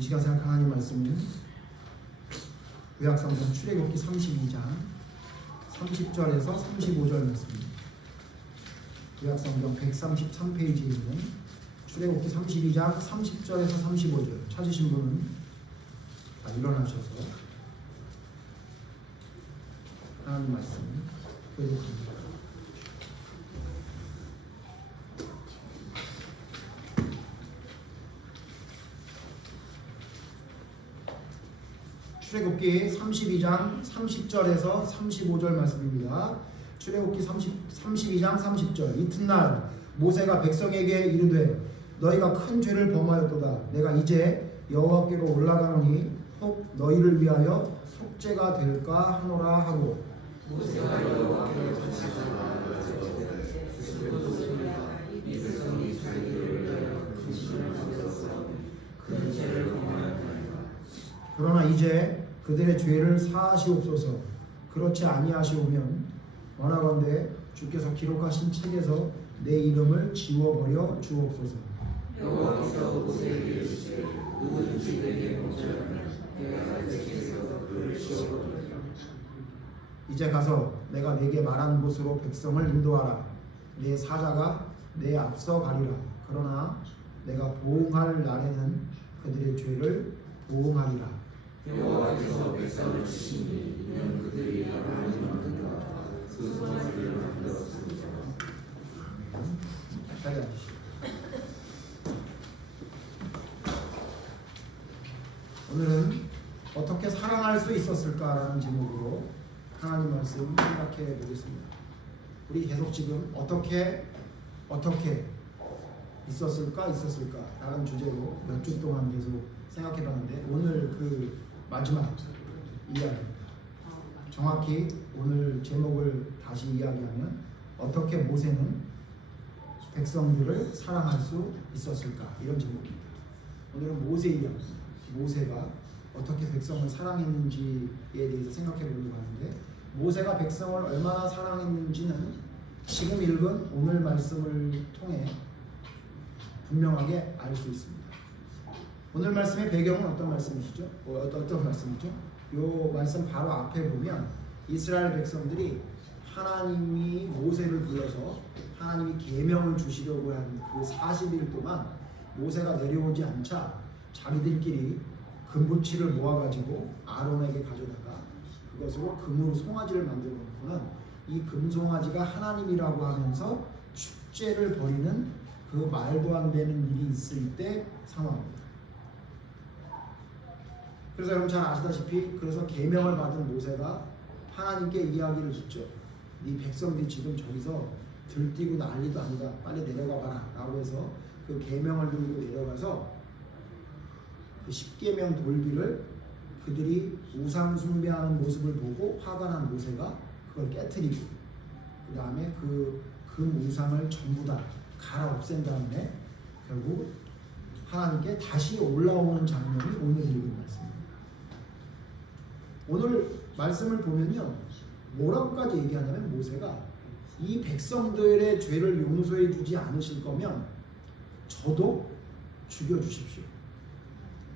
이 시간 생각하는 하나님 말씀은 구약성경 출애굽기 32장 30절에서 35절 말씀입니다. 구약성경 133페이지에 있는 출애굽기 32장 30절에서 35절 찾으신 분은 일어나셔서 하나님 말씀 교독합니다. 출애굽기 32장 30절에서 35절 말씀입니다. 출애굽기 32장 30절. 이튿날 모세가 백성에게 이르되 너희가 큰 죄를 범하였도다. 내가 이제 여호와께로 올라가노니 혹 너희를 위하여 속죄가 될까 하노라 하고 모세가 여호와께로 찾아가 이 백성이 자기를 위하여 근심을 가졌어 큰 죄를 범하였나이다. 그러나 이제 그들의 죄를 사하시옵소서. 그렇지 아니하시오면 원하건대 주께서 기록하신 책에서 내 이름을 지워버려 주옵소서. 여호와께서 모세에게 이르시되 누구든지 내게 범죄하면 내가 내 책에서 그를 지워버리리라. 이제 가서 내가 네게 말한 곳으로 백성을 인도하라. 내 사자가 내 앞서 가리라. 그러나 내가 보응할 날에는 그들의 죄를 보응하리라. 여호와께서 백성을 치시니 이는 그들이 하나님 만든다 그 송아지를 만들었습니다. 자리 앉으시죠. 오늘은 어떻게 사랑할 수 있었을까라는 제목으로 하나님 말씀 생각해 보겠습니다. 우리 계속 지금 어떻게 있었을까라는 주제로 몇 주 동안 계속 생각해 봤는데 오늘 그 마지막 이야기, 정확히 오늘 제목을 다시 이야기하면 어떻게 모세는 백성들을 사랑할 수 있었을까, 이런 제목입니다. 오늘은 모세 이야기, 모세가 어떻게 백성을 사랑했는지에 대해서 생각해 보려고 하는데, 모세가 백성을 얼마나 사랑했는지는 지금 읽은 오늘 말씀을 통해 분명하게 알 수 있습니다. 오늘 말씀의 배경은 어떤 말씀이시죠? 어떤 말씀이죠? 이 말씀 바로 앞에 보면 이스라엘 백성들이 하나님이 모세를 불러서 하나님이 계명을 주시려고 한 그 40일 동안 모세가 내려오지 않자 자기들끼리 금붙이를 모아가지고 아론에게 가져다가 그것으로 금으로 송아지를 만들어 놓고는 이 금송아지가 하나님이라고 하면서 축제를 벌이는 그 말도 안 되는 일이 있을 때 상황입니다. 그래서 여러분 잘 아시다시피 그래서 계명을 받은 모세가 하나님께 이야기를 듣죠. 네 백성들이 지금 저기서 들뛰고 난리도 아니다. 빨리 내려가 봐라 라고 해서 그 계명을 들고 내려가서 그 10계명 돌기를 그들이 우상 숭배하는 모습을 보고 화가 난 모세가 그걸 깨트리고 그 다음에 그 우상을 전부 다 갈아 없앤 다음에 결국 하나님께 다시 올라오는 장면이 오늘 읽은 말씀입니다. 오늘 말씀을 보면요, 뭐라고까지 얘기하냐면 모세가 이 백성들의 죄를 용서해 주지 않으실 거면 저도 죽여주십시오.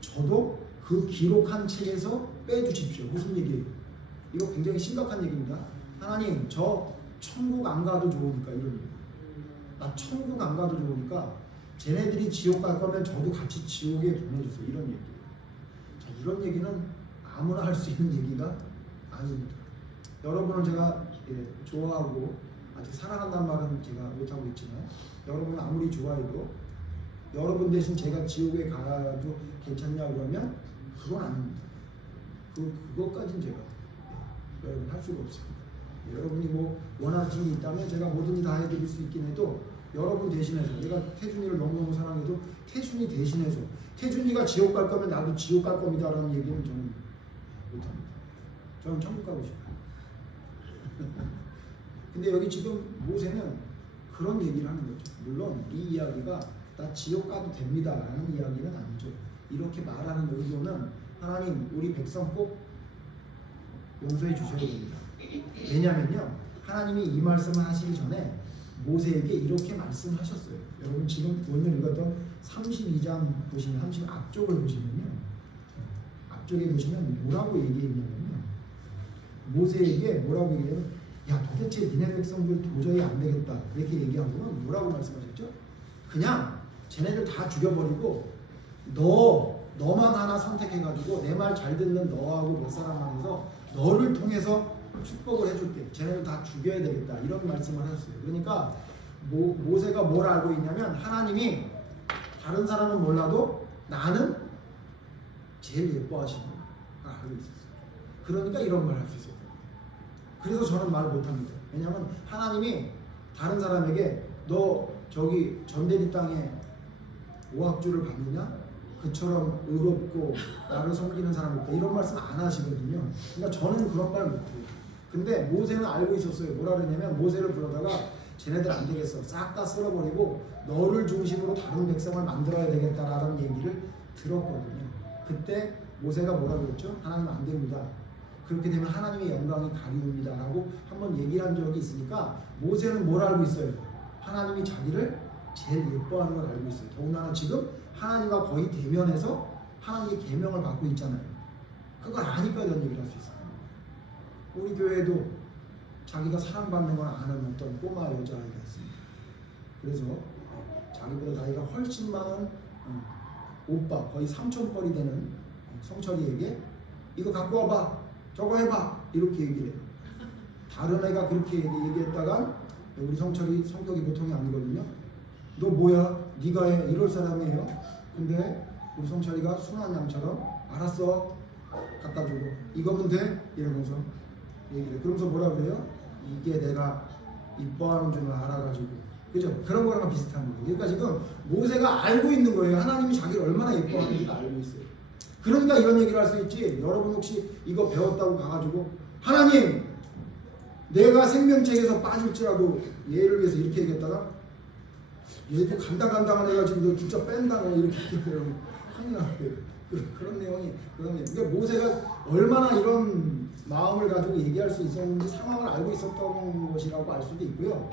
저도 그 기록한 책에서 빼주십시오. 무슨 얘기예요? 이거 굉장히 심각한 얘기입니다. 하나님, 저 천국 안 가도 좋으니까, 이런 얘기. 나 천국 안 가도 좋으니까 쟤네들이 지옥 갈 거면 저도 같이 지옥에 보내주세요. 이런 얘기예요. 자, 이런 얘기는 아무나 할 수 있는 얘기가 아닙니다. 여러분을 제가 좋아하고 아직 사랑한다는 말은 제가 못하고 있지만 여러분을 아무리 좋아해도 여러분 대신 제가 지옥에 가도 괜찮냐 그러면 그건 아닙니다. 그것까지는 제가 여러분 할 수가 없습니다. 여러분이 뭐 원하심이 있다면 제가 뭐든지 다 해드릴 수 있긴 해도 여러분 대신해서, 내가 태준이를 너무너무 사랑해도 태준이 대신해서 태준이가 지옥 갈 거면 나도 지옥 갈 겁니다 라는 얘기는 저는 못합니다. 저는 천국 가고 싶어요. 근데 여기 지금 모세는 그런 얘기를 하는 거죠. 물론 이 이야기가 나 지옥 가도 됩니다 라는 이야기는 아니죠. 이렇게 말하는 의도는 하나님, 우리 백성 꼭 용서해 주셔야 됩니다. 왜냐면요, 하나님이 이 말씀을 하시기 전에 모세에게 이렇게 말씀하셨어요. 여러분 지금 오늘 읽었던 32장 보시면, 30 앞쪽을 보시면요, 앞쪽에 보시면 뭐라고 얘기했냐면요. 모세에게 뭐라고 얘기하면 야 도대체 니네 백성들 도저히 안 되겠다 이렇게 얘기하고는 뭐라고 말씀하셨죠? 그냥 쟤네들 다 죽여버리고 너만 하나 선택해가지고 내 말 잘 듣는 너하고 몇 사람만 해서 너를 통해서 축복을 해줄게. 쟤네들 다 죽여야 되겠다 이런 말씀을 하셨어요. 그러니까 모세가 뭘 알고 있냐면 하나님이 다른 사람은 몰라도 나는 제일 예뻐하시는 걸 알고 있었어요. 그러니까 이런 말 할 수 있었어요. 그래서 저는 말 못합니다. 왜냐하면 하나님이 다른 사람에게 너 저기 전대리 땅에 오합주를 받느냐? 그처럼 의롭고 나를 섬기는 사람 없다 이런 말씀 안 하시거든요. 그러니까 저는 그런 말 못해요. 근데 모세는 알고 있었어요. 뭐라 그랬냐면 모세를 불러다가 쟤네들 안 되겠어. 싹 다 쓸어버리고 너를 중심으로 다른 백성을 만들어야 되겠다라는 얘기를 들었거든요. 그때 모세가 뭐라 그랬죠? 하나님 안 됩니다. 그렇게 되면 하나님의 영광이 가리웁니다 라고 한번 얘기를 한 적이 있으니까 모세는 뭘 알고 있어요? 하나님이 자기를 제일 예뻐하는 걸 알고 있어요. 더군다나 지금 하나님과 거의 대면해서 하나님의 계명을 받고 있잖아요. 그걸 아니까 이런 얘기를 할 수 있어요. 우리 교회에도 자기가 사랑받는 걸 아는 어떤 꼬마 여자아이가 있습니다. 그래서 자기보다 나이가 훨씬 많은 오빠, 거의 삼촌뻘이 되는 성철이에게 이거 갖고 와봐, 저거 해봐 이렇게 얘기를 해요. 다른 애가 그렇게 얘기했다가 우리 성철이 성격이 보통이 아니거든요. 너 뭐야? 네가 해? 이럴 사람이에요. 근데 우리 성철이가 순한 양처럼 알았어 갖다 주고 이거면 돼? 이러면서 얘기를 해. 그러면서 뭐라 그래요? 이게 내가 이뻐하는 줄 알아가지고 그죠? 그런 거랑 비슷한 거예요. 그러니까 지금 모세가 알고 있는 거예요. 하나님이 자기를 얼마나 예뻐하는지를 알고 있어요. 그러니까 이런 얘기를 할 수 있지. 여러분 혹시 이거 배웠다고 가가지고 하나님 내가 생명책에서 빠질지라도 얘를 위해서 이렇게 얘기했다가 얘도 간당간당한 애가 지금 너 진짜 뺀다 너 이렇게 얘기하면 큰일 나요. 그런 내용이 그런 내용. 그러니까 모세가 얼마나 이런 마음을 가지고 얘기할 수 있었는지 상황을 알고 있었던 것이라고 알 수도 있고요.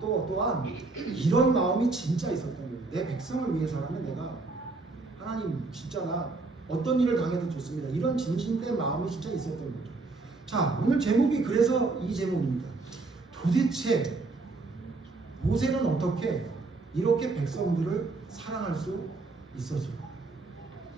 또한 이런 마음이 진짜 있었던 거예요. 내 백성을 위해서라면 내가 하나님 진짜 나 어떤 일을 당해도 좋습니다. 이런 진실된 마음이 진짜 있었던 거죠. 자, 오늘 제목이 그래서 이 제목입니다. 도대체 모세는 어떻게 이렇게 백성들을 사랑할 수 있었을까?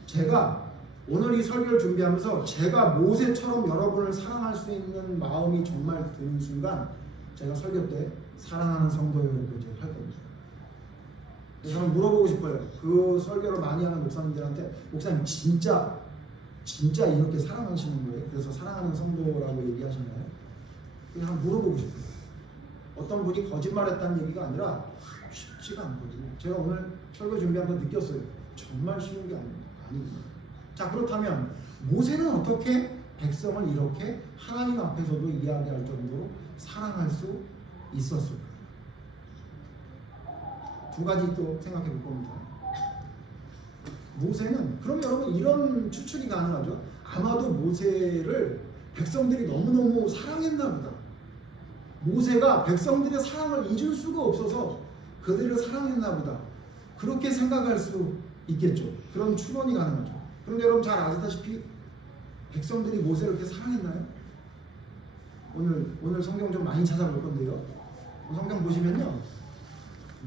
제가 오늘 이 설교를 준비하면서 제가 모세처럼 여러분을 사랑할 수 있는 마음이 정말 드는 순간 제가 설교 때 사랑하는 성도 여러분들 할 겁니다. 그래서 저는 물어보고 싶어요. 그 설교를 많이 하는 목사님들한테 목사님 진짜 이렇게 사랑하시는 거예요? 그래서 사랑하는 성도라고 얘기하시나요? 그냥 한번 물어보고 싶어요. 어떤 분이 거짓말했다는 얘기가 아니라 쉽지가 않거든요. 제가 오늘 설교 준비하면서 느꼈어요. 정말 쉬운 게 아닙니다. 자, 그렇다면 모세는 어떻게 백성을 이렇게 하나님 앞에서도 이야기할 정도로 사랑할 수 있었을까? 두 가지 또 생각해 볼 겁니다. 모세는 그럼 여러분 이런 추측이 가능하죠. 아마도 모세를 백성들이 너무너무 사랑했나 보다. 모세가 백성들의 사랑을 잊을 수가 없어서 그들을 사랑했나 보다. 그렇게 생각할 수 있겠죠. 그런 추론이 가능하죠. 그런데 여러분 잘 아시다시피 백성들이 모세를 그렇게 사랑했나요? 오늘 성경 좀 많이 찾아볼 건데요. 성경 보시면요.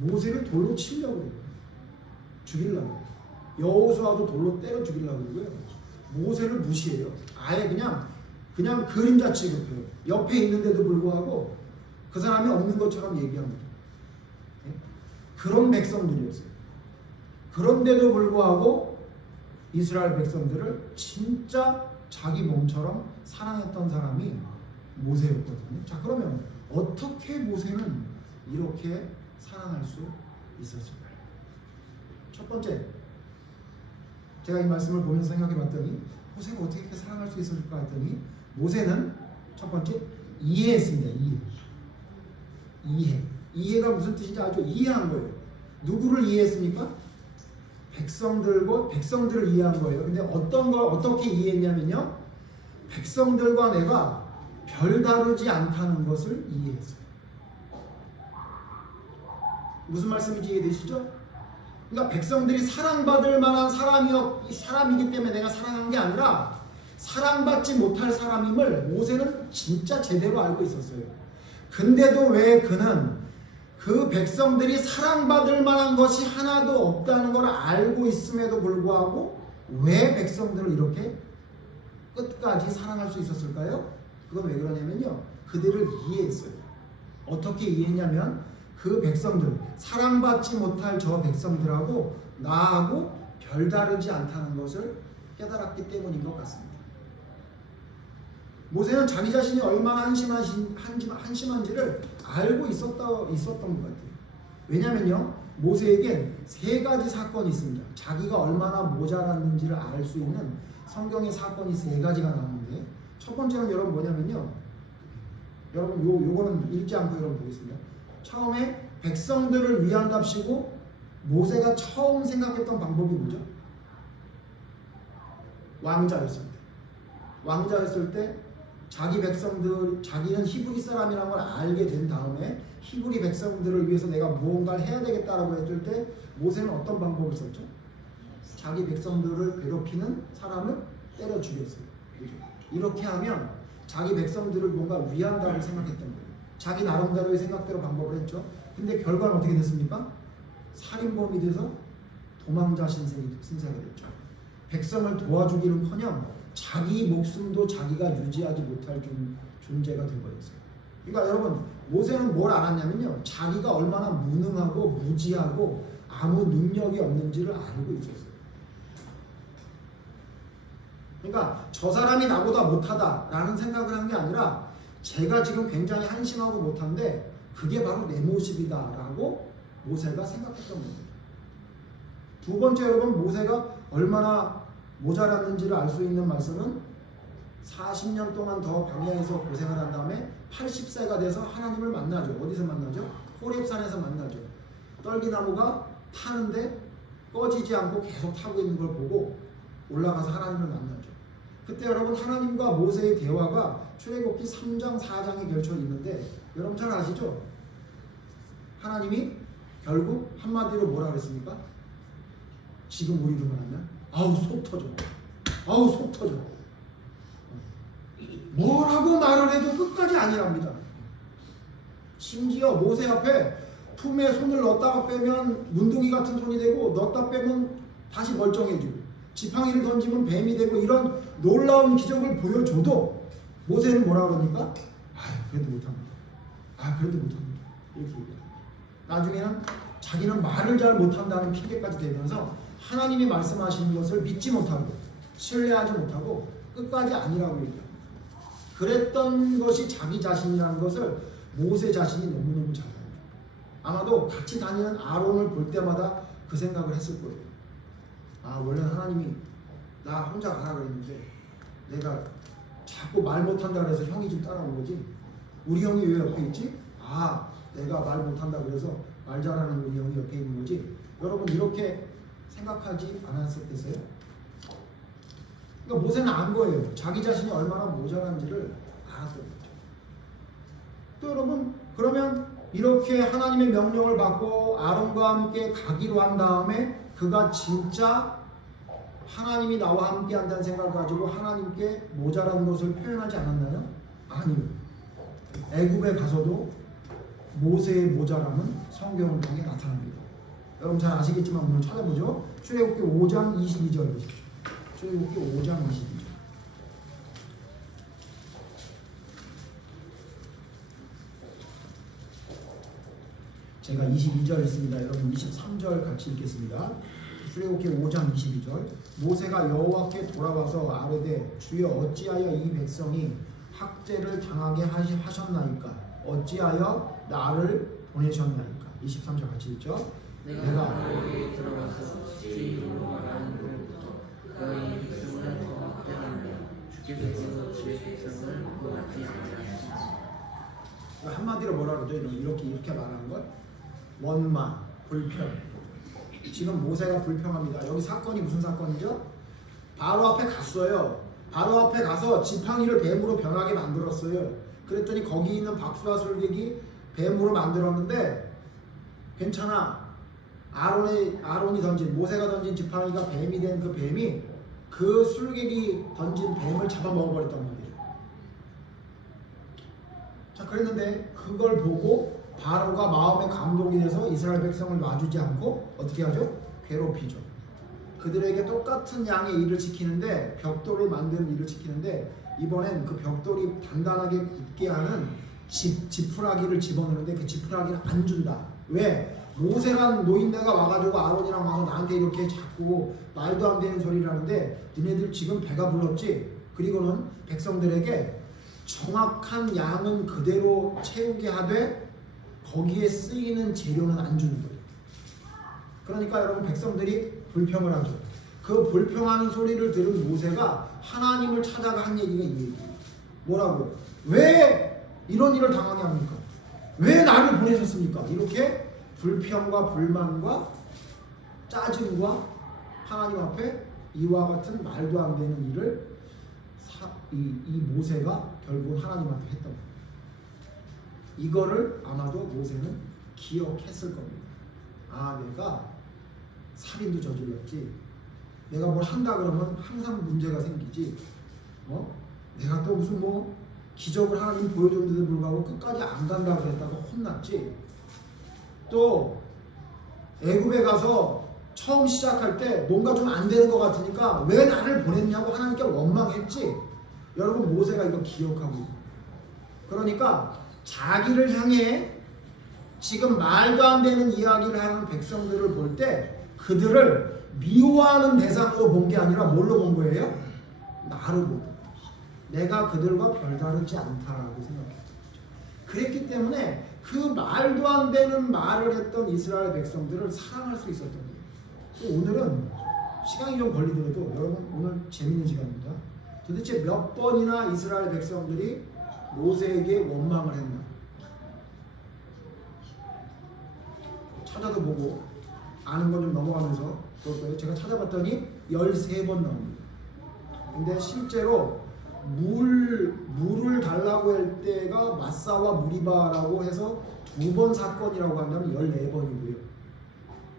모세를 돌로 치려고 해요. 죽이려고. 여호수아도 돌로 때려 죽이려고 그러고요. 모세를 무시해요. 아예 그냥 그림자 취급해요. 옆에 있는데도 불구하고 그 사람이 없는 것처럼 얘기합니다. 그런 백성들이었어요. 그런데도 불구하고 이스라엘 백성들을 진짜 자기 몸처럼 사랑했던 사람이 모세였거든요. 자, 그러면 어떻게 모세는 이렇게 사랑할 수 있었을까요? 첫 번째, 제가 이 말씀을 보면서 생각해 봤더니 모세가 어떻게 이렇게 사랑할 수 있었을까 했더니 모세는 첫 번째 이해했습니다. 이해가 무슨 뜻인지 아주 이해한 거예요. 누구를 이해했습니까? 백성들을 이해한 거예요. 근데 어떤 걸 어떻게 이해했냐면요. 백성들과 내가 별다르지 않다는 것을 이해했어요. 무슨 말씀인지 이해되시죠? 그러니까 백성들이 사랑받을 만한 사람이기 때문에 내가 사랑한 게 아니라 사랑받지 못할 사람임을 모세는 진짜 제대로 알고 있었어요. 근데도 왜 그는 그 백성들이 사랑받을 만한 것이 하나도 없다는 걸 알고 있음에도 불구하고 왜 백성들을 이렇게 끝까지 사랑할 수 있었을까요? 그건 왜 그러냐면요, 그들을 이해했어요. 어떻게 이해했냐면 그 백성들, 사랑받지 못할 저 백성들하고 나하고 별다르지 않다는 것을 깨달았기 때문인 것 같습니다. 모세는 자기 자신이 얼마나 한심한지를 알고 있었던 것 같아요. 왜냐면요, 모세에겐 세 가지 사건이 있습니다. 자기가 얼마나 모자랐는지를 알 수 있는 성경의 사건이 세 가지가 나오는데, 첫 번째는 여러분 뭐냐면요, 여러분 요거는 읽지 않고 여러분 보겠습니다. 처음에 백성들을 위한답시고 모세가 처음 생각했던 방법이 뭐죠? 왕자였을 때 자기 백성들, 자기는 히브리 사람이라는 걸 알게 된 다음에 히브리 백성들을 위해서 내가 무언가를 해야 되겠다라고 했을 때 모세는 어떤 방법을 썼죠? 자기 백성들을 괴롭히는 사람을 때려 죽였어요. 이렇게 하면 자기 백성들을 뭔가 위한다고 생각했던 거예요. 자기 나름대로의 생각대로 방법을 했죠. 근데 결과는 어떻게 됐습니까? 살인범이 돼서 도망자 신세가 됐죠. 백성을 도와주기는커녕 자기 목숨도 자기가 유지하지 못할 존재가 되어버렸어요. 그러니까 여러분, 모세는 뭘 알았냐면요, 자기가 얼마나 무능하고 무지하고 아무 능력이 없는지를 알고 있었어요. 그러니까 저 사람이 나보다 못하다라는 생각을 한 게 아니라 제가 지금 굉장히 한심하고 못한데 그게 바로 내 모습이다라고 모세가 생각했던 거예요. 두 번째, 여러분, 모세가 얼마나 모자랐는지를 알 수 있는 말씀은 40년 동안 더 광야에서 고생을 한 다음에 80세가 돼서 하나님을 만나죠. 어디서 만나죠? 호렙산에서 만나죠. 떨기나무가 타는데 꺼지지 않고 계속 타고 있는 걸 보고 올라가서 하나님을 만나죠. 그때 여러분, 하나님과 모세의 대화가 출애굽기 3장 4장에 걸쳐 있는데 여러분 잘 아시죠? 하나님이 결국 한마디로 뭐라 그랬습니까? 지금 우리를 만나면 아우 속 터져, 아우 속 터져. 뭐라고 말을 해도 끝까지 아니랍니다. 심지어 모세 앞에 품에 손을 넣었다가 빼면 문둥이 같은 손이 되고 넣었다 빼면 다시 멀쩡해지고 지팡이를 던지면 뱀이 되고 이런 놀라운 기적을 보여줘도 모세는 뭐라 그러니까? 그래도 못합니다. 그래도 못합니다. 이렇게 얘기합니다. 나중에는 자기는 말을 잘 못한다는 핑계까지 대면서 하나님이 말씀하시는 것을 믿지 못하고 신뢰하지 못하고 끝까지 아니라고 얘기합니다. 그랬던 것이 자기 자신이라는 것을 모세 자신이 너무너무 잘 알죠. 아마도 같이 다니는 아론을 볼 때마다 그 생각을 했을 거예요. 원래 하나님이 나 혼자 가라 그랬는데 내가 자꾸 말 못한다 그래서 형이 좀 따라온 거지. 우리 형이 왜 옆에 있지? 내가 말 못한다 그래서 말 잘하는 우리 형이 옆에 있는 거지. 여러분, 이렇게 생각하지 않았었겠어요? 그러니까 모세는 안 거예요. 자기 자신이 얼마나 모자란지를 알았던 거죠. 또 여러분, 그러면 이렇게 하나님의 명령을 받고 아론과 함께 가기로 한 다음에 그가 진짜 하나님이 나와 함께 한다는 생각을 가지고 하나님께 모자란 것을 표현하지 않았나요? 아니요. 애굽에 가서도 모세의 모자람은 성경을 통해 나타납니다. 여러분 잘 아시겠지만 오늘 찾아보죠. 출애굽기 5장 22절 보십시오. 출애굽기 5장 22절. 제가 22절 했습니다. 여러분 23절 같이 읽겠습니다. 출애굽기 5장 22절. 모세가 여호와께 돌아와서 아뢰되 주여 어찌하여 이 백성이 학대를 당하게 하셨나이까? 어찌하여 나를 보내셨나이까? 23절 같이 읽죠. 내가 너에게 들어가서 주의로 말하는 것부터 그가 이 백성을 더 학대하며 주께서 주의 백성을 구하지 아니하시니. 한마디로 뭐라 그러죠? 이렇게 말하는 걸 원망, 불평. 지금 모세가 불평합니다. 여기 사건이 무슨 사건이죠? 바로 앞에 갔어요. 바로 앞에 가서 지팡이를 뱀으로 변하게 만들었어요. 그랬더니 거기 있는 박수와 술객이 뱀으로 만들었는데 괜찮아. 아론이 던진, 모세가 던진 지팡이가 뱀이 된 그 뱀이 그 술객이 던진 뱀을 잡아먹어버렸단 말이에요. 자, 그랬는데 그걸 보고 바로가 마음에 감동이 돼서 이스라엘 백성을 놔주지 않고 어떻게 하죠? 괴롭히죠. 그들에게 똑같은 양의 일을 지키는데, 벽돌을 만드는 일을 지키는데, 이번엔 그 벽돌이 단단하게 굳게 하는 지푸라기를 집어넣는데 그 지푸라기를 안 준다. 왜? 모세란 노인네가 와가지고 아론이랑 와서 나한테 이렇게 자꾸 말도 안 되는 소리를 하는데 니네들 지금 배가 불렀지? 그리고는 백성들에게 정확한 양은 그대로 채우게 하되 거기에 쓰이는 재료는 안 주는 거예요. 그러니까 여러분 백성들이 불평을 하죠. 그 불평하는 소리를 들은 모세가 하나님을 찾아가 한 얘기가 이 얘기예요. 뭐라고? 왜 이런 일을 당하게 합니까? 왜 나를 보내셨습니까? 이렇게 불평과 불만과 짜증과 하나님 앞에 이와 같은 말도 안 되는 일을 이 모세가 결국은 하나님 앞에 했던 거예요. 이거를 아마도 모세는 기억했을 겁니다. 아, 내가 살인도 저질렀지. 내가 뭘 한다 그러면 항상 문제가 생기지. 내가 또 무슨 뭐 기적을 하나님 보여줬는데도 불구하고 끝까지 안 간다 그랬다고 혼났지. 또 애굽에 가서 처음 시작할 때 뭔가 좀 안 되는 것 같으니까 왜 나를 보냈냐고 하나님께 원망했지. 여러분 모세가 이거 기억하고 있어요. 그러니까 자기를 향해 지금 말도 안 되는 이야기를 하는 백성들을 볼 때 그들을 미워하는 대상으로 본 게 아니라 뭘로 본 거예요? 나로 본 거예요. 내가 그들과 별다르지 않다라고 생각했죠. 그랬기 때문에 그 말도 안 되는 말을 했던 이스라엘 백성들을 사랑할 수 있었던 거예요. 오늘은 시간이 좀 걸리더라도 여러분 오늘 재밌는 시간입니다. 도대체 몇 번이나 이스라엘 백성들이 모세에게 원망을 했나? 찾아도 보고 아는 건 좀 넘어가면서 볼 거예요. 제가 찾아봤더니 13번 나옵니다. 근데 실제로 물을 달라고 할 때가 마사와 무리바라고 해서 2번 사건이라고 한다면 14번이고요.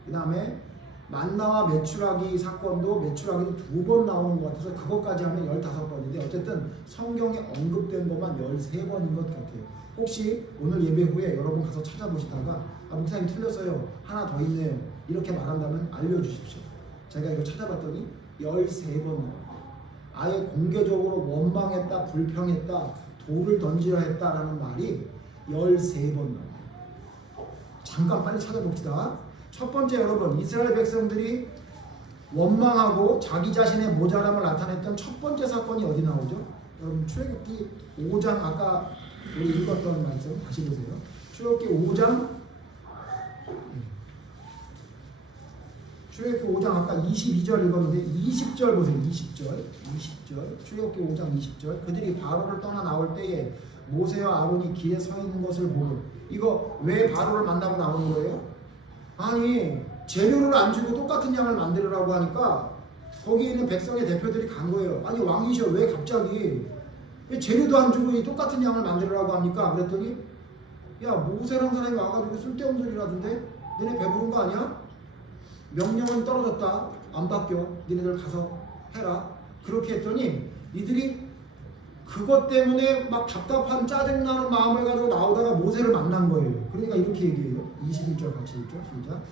그 다음에 만나와 메추라기 사건도 메추라기도 2번 나오는 것 같아서 그것까지 하면 15번인데 어쨌든 성경에 언급된 것만 13번인 것 같아요. 혹시 오늘 예배 후에 여러분 가서 찾아보시다가 아, 목사님 틀렸어요. 하나 더 있네요. 이렇게 말한다면 알려주십시오. 제가 이거 찾아봤더니 13번 나와요. 아예 공개적으로 원망했다, 불평했다, 돌을 던지려 했다라는 말이 13번 나와요. 잠깐 빨리 찾아봅시다. 첫 번째 여러분, 이스라엘 백성들이 원망하고 자기 자신의 모자람을 나타냈던 첫 번째 사건이 어디 나오죠? 여러분 출애굽기 5장 아까 우리 읽었던 말씀 다시 보세요. 출애굽기 5장 아까 22절 읽었는데 20절 보세요. 20절 출애굽기 5장 20절 그들이 바로를 떠나 나올 때에 모세와 아론이 길에 서 있는 것을 보고 이거 왜 바로를 만나고 나오는 거예요? 아니 재료를 안 주고 똑같은 양을 만들으라고 하니까 거기에 있는 백성의 대표들이 간 거예요. 아니 왕이셔 왜 갑자기 왜 재료도 안 주고 이 똑같은 양을 만들으라고 합니까? 그랬더니 야 모세라는 사람이 와가지고 쓸데없는 소리를 하던데 너네 배부른 거 아니야? 명령은 떨어졌다. 안 바뀌어. 니네들 가서 해라. 그렇게 했더니 이들이 그것 때문에 막 답답한 짜증나는 마음을 가지고 나오다가 모세를 만난 거예요. 그러니까 이렇게 얘기해요. 21절 같이 읽죠. 시작.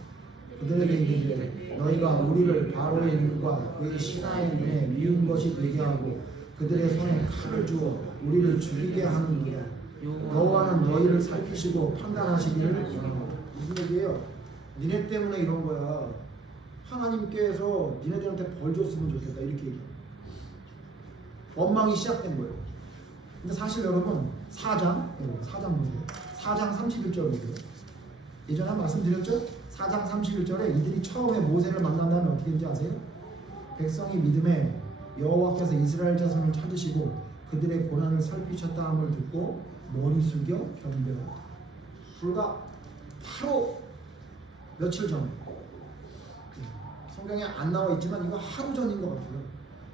그들에게 이르되 너희가 우리를 바로의 눈과 그의 신하의 눈에 미운 것이 되게 하고 그들의 손에 칼을 주어 우리를 죽이게 하는도다. 여호와는 너희를 살피시고 판단하시기를 원하노라. 무슨 얘기예요? 니네 때문에 이런 거야. 하나님께서 니네들한테 벌 줬으면 좋겠다. 이렇게 얘기해요. 원망이 시작된 거예요. 근데 사실 여러분 4장 보세요. 4장 31절 보세요. 예전에 말씀드렸죠? 4장 31절에 이들이 처음에 모세를 만난 다음에 어떻게 된지 아세요? 백성이 믿음에 여호와께서 이스라엘 자손을 찾으시고 그들의 고난을 살피셨다 함을 듣고 머리 숙여 경배하였다. 불과 바로 며칠 전 성경에 안 나와 있지만 이거 하루 전인 것 같아요.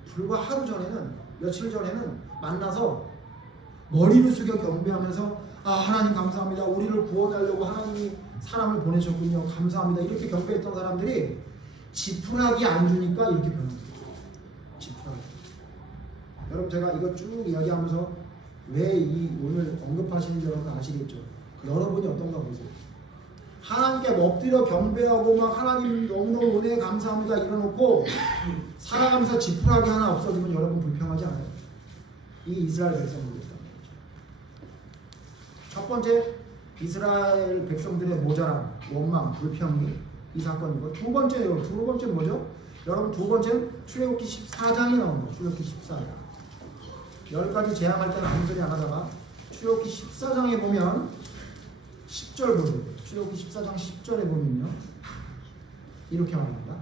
불과 하루 전에는 며칠 전에는 만나서 머리를 숙여 경배하면서 아 하나님 감사합니다. 우리를 구원하려고 하나님이 사람을 보내셨군요. 감사합니다. 이렇게 경배했던 사람들이 지푸라기 안 주니까 이렇게 변한 거예요. 여러분 제가 이거 쭉 이야기하면서 왜 이 오늘 언급하시는 여러분 아시겠죠? 여러분이 어떤가 보세요. 하나님께 엎드려 경배하고 막 하나님 너무너무 은혜에 감사합니다 이러놓고 살아가면서 지푸라기 하나 없어지면 여러분 불평하지 않아요? 이 이스라엘 백성들이었단 말이죠. 첫 번째 이스라엘 백성들의 모자람, 원망, 불평이 이 사건이고 두 번째 뭐죠? 여러분 두 번째는 출애굽기 14장이 나옵니다. 출애굽기 14장 10가지 재앙할 때는 아무 소리 안 하다가 출애굽기 14장에 보면 10절 보세요. 출애굽기 14장 10절에 보면요 이렇게 말합니다.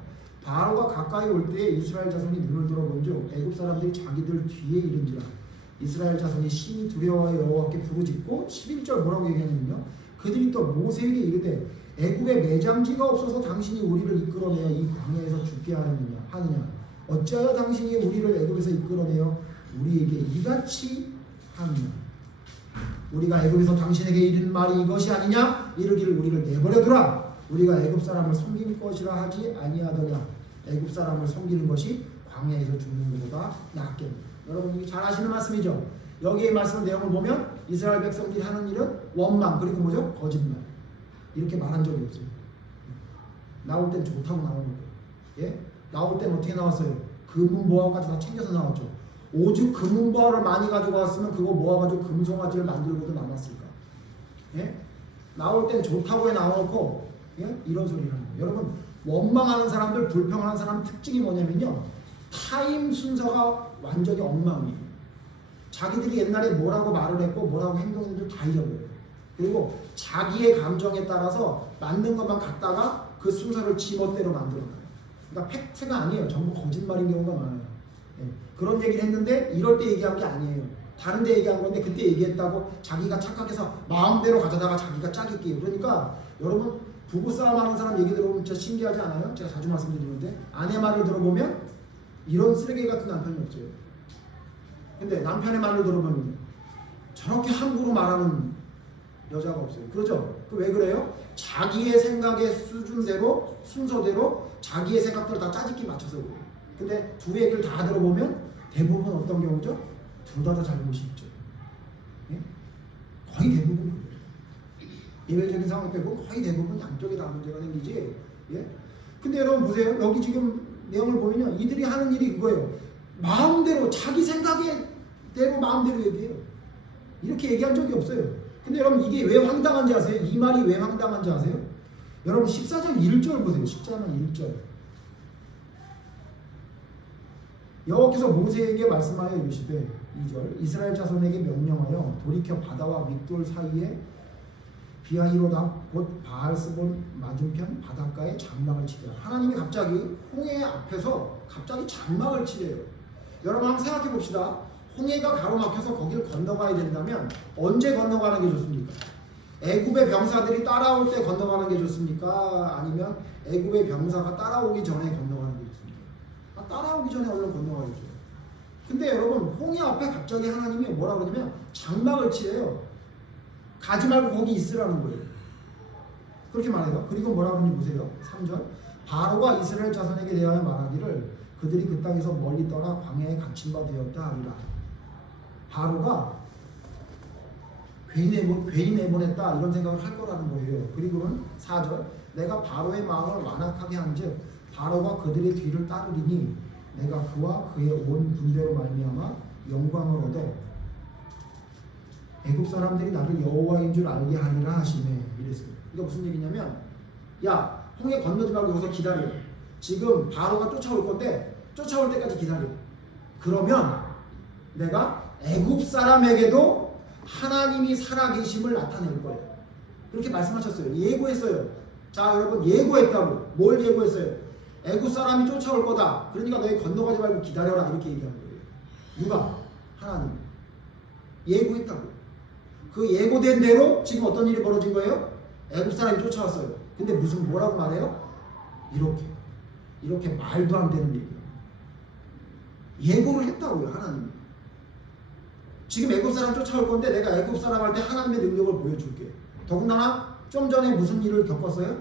바로가 가까이 올 때에 이스라엘 자손이 눈을 들어본즉 애굽 사람들이 자기들 뒤에 이른지라 이스라엘 자손이 심히 두려워하여 여호와께 부르짖고 11절 뭐라고 얘기하냐면요 그들이 또 모세에게 이르되 애굽에 매장지가 없어서 당신이 우리를 이끌어내어 이 광야에서 죽게 하느냐 어찌하여 당신이 우리를 애굽에서 이끌어내어 우리에게 이같이 하느냐 우리가 애굽에서 당신에게 이른 말이 이것이 아니냐 이르기를 우리를 내버려두라 우리가 애굽 사람을 섬길 것이라 하지 아니하더냐 애굽 사람을 섬기는 것이 광야에서 죽는 것보다 낫겠다. 여러분 이게 잘 아시는 말씀이죠. 여기의 말씀 내용을 보면 이스라엘 백성들이 하는 일은 원망 그리고 뭐죠? 거짓말 이렇게 말한 적이 없어요. 나올 땐 좋다고 나오는 거예요. 예? 나올 땐 어떻게 나왔어요? 금은보화까지 다 챙겨서 나왔죠. 오죽 금은보화를 많이 가지고 왔으면 그거 모아가지고 금송아지를 만들고도 남았을까? 예? 나올 땐 좋다고 해 나오고 예? 이런 소리를 하는 거예요. 여러분 원망하는 사람들, 불평하는 사람 특징이 뭐냐면요 타임 순서가 완전히 엉망이에요. 자기들이 옛날에 뭐라고 말을 했고 뭐라고 행동했는지 다 잊어버려요. 그리고 자기의 감정에 따라서 맞는 것만 갖다가 그 순서를 지멋대로 만들어놔요. 그러니까 팩트가 아니에요. 전부 거짓말인 경우가 많아요. 예. 그런 얘기를 했는데 이럴 때 얘기한 게 아니에요. 다른 데 얘기한 건데 그때 얘기했다고 자기가 착각해서 마음대로 가져다가 자기가 짝이 끼요. 그러니까 여러분 부부싸움 하는 사람 얘기 들어보면 진짜 신기하지 않아요? 제가 자주 말씀드리는데 아내 말을 들어보면 이런 쓰레기 같은 남편이 없어요. 근데 남편의 말을 들어보면 저렇게 함부로 말하는 여자가 없어요. 그러죠? 그 왜 그래요? 자기의 생각의 수준대로 순서대로 자기의 생각들을 다 짜집기 맞춰서 그래요. 근데 두 얘기를 다 들어보면 대부분 어떤 경우죠? 둘 다 잘못이 있죠. 예? 거의 대부분 그래요. 예외적인 상황 빼고 거의 대부분 양쪽에 다 문제가 생기지. 예? 근데 여러분 보세요. 여기 지금 내용을 보면요. 이들이 하는 일이 그거예요. 마음대로 자기 생각에 대로 마음대로 얘기해요. 이렇게 얘기한 적이 없어요. 근데 여러분 이게 왜 황당한지 아세요? 이 말이 왜 황당한지 아세요? 여러분 14장 1절 보세요. 14장 1절. 여호와께서 모세에게 말씀하여 이르시되 2절 이스라엘 자손에게 명령하여 돌이켜 바다와 믹돌 사이에 비하히로다 곧 바알스본 맞은편 바닷가에 장막을 치더라. 하나님이 갑자기 홍해 앞에서 갑자기 장막을 치래요. 여러분 한번 생각해 봅시다. 홍해가 가로막혀서 거기를 건너가야 된다면 언제 건너가는 게 좋습니까? 애굽의 병사들이 따라올 때 건너가는 게 좋습니까? 아니면 애굽의 병사가 따라오기 전에 건너가는 게 좋습니까? 따라오기 전에 얼른 건너가야죠. 근데 여러분 홍해 앞에 갑자기 하나님이 뭐라 그러냐면 장막을 치래요. 가지 말고 거기 있으라는 거예요. 그렇게 말해요. 그리고 뭐라 그러니 보세요. 3절 바로가 이스라엘 자손에게 대하여 말하기를 그들이 그 땅에서 멀리 떠나 광야에 갇힌 바 되었다 하리라. 바로가 괜히 내보냈다 이런 생각을 할 거라는 거예요. 그리고는 4절 내가 바로의 마음을 완악하게 한즉 바로가 그들의 뒤를 따르리니 내가 그와 그의 온 군대로 말미암아 영광을 얻어 애굽 사람들이 나를 여호와인 줄 알게 하리라 하시네. 이랬어요. 이게 무슨 얘기냐면 야 홍해 건너지 말고 여기서 기다려. 지금 바로가 쫓아올 건데 쫓아올 때까지 기다려. 그러면 내가 애굽 사람에게도 하나님이 살아계심을 나타낼 거예요. 그렇게 말씀하셨어요. 예고했어요. 자 여러분 예고했다고. 뭘 예고했어요? 애굽 사람이 쫓아올 거다. 그러니까 너희 건너가지 말고 기다려라. 이렇게 얘기한 거예요. 누가? 하나님. 예고했다고. 그 예고된 대로 지금 어떤 일이 벌어진 거예요? 애굽 사람이 쫓아왔어요. 근데 무슨 뭐라고 말해요? 이렇게 말도 안 되는 얘기예요. 예고를 했다고요. 하나님이. 지금 애굽 사람 쫓아올 건데 내가 애굽 사람한테 하나님의 능력을 보여줄게. 더군다나 좀 전에 무슨 일을 겪었어요?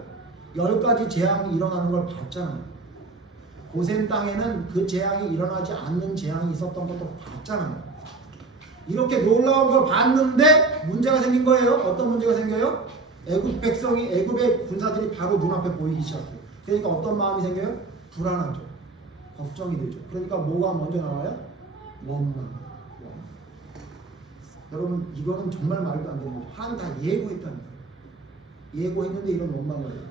10가지 재앙이 일어나는 걸 봤잖아요. 고센 땅에는 그 재앙이 일어나지 않는 재앙이 있었던 것도 봤잖아요. 이렇게 놀라운 걸 봤는데 문제가 생긴 거예요. 어떤 문제가 생겨요? 애굽의 군사들이 바로 눈앞에 보이기 시작해요. 그러니까 어떤 마음이 생겨요? 불안하죠. 걱정이 되죠. 그러니까 뭐가 먼저 나와요? 원망. 여러분 이거는 정말 말도 안 되는 거죠. 하나님 다 예고했다니까요. 예고했는데 이런 원망을 해요.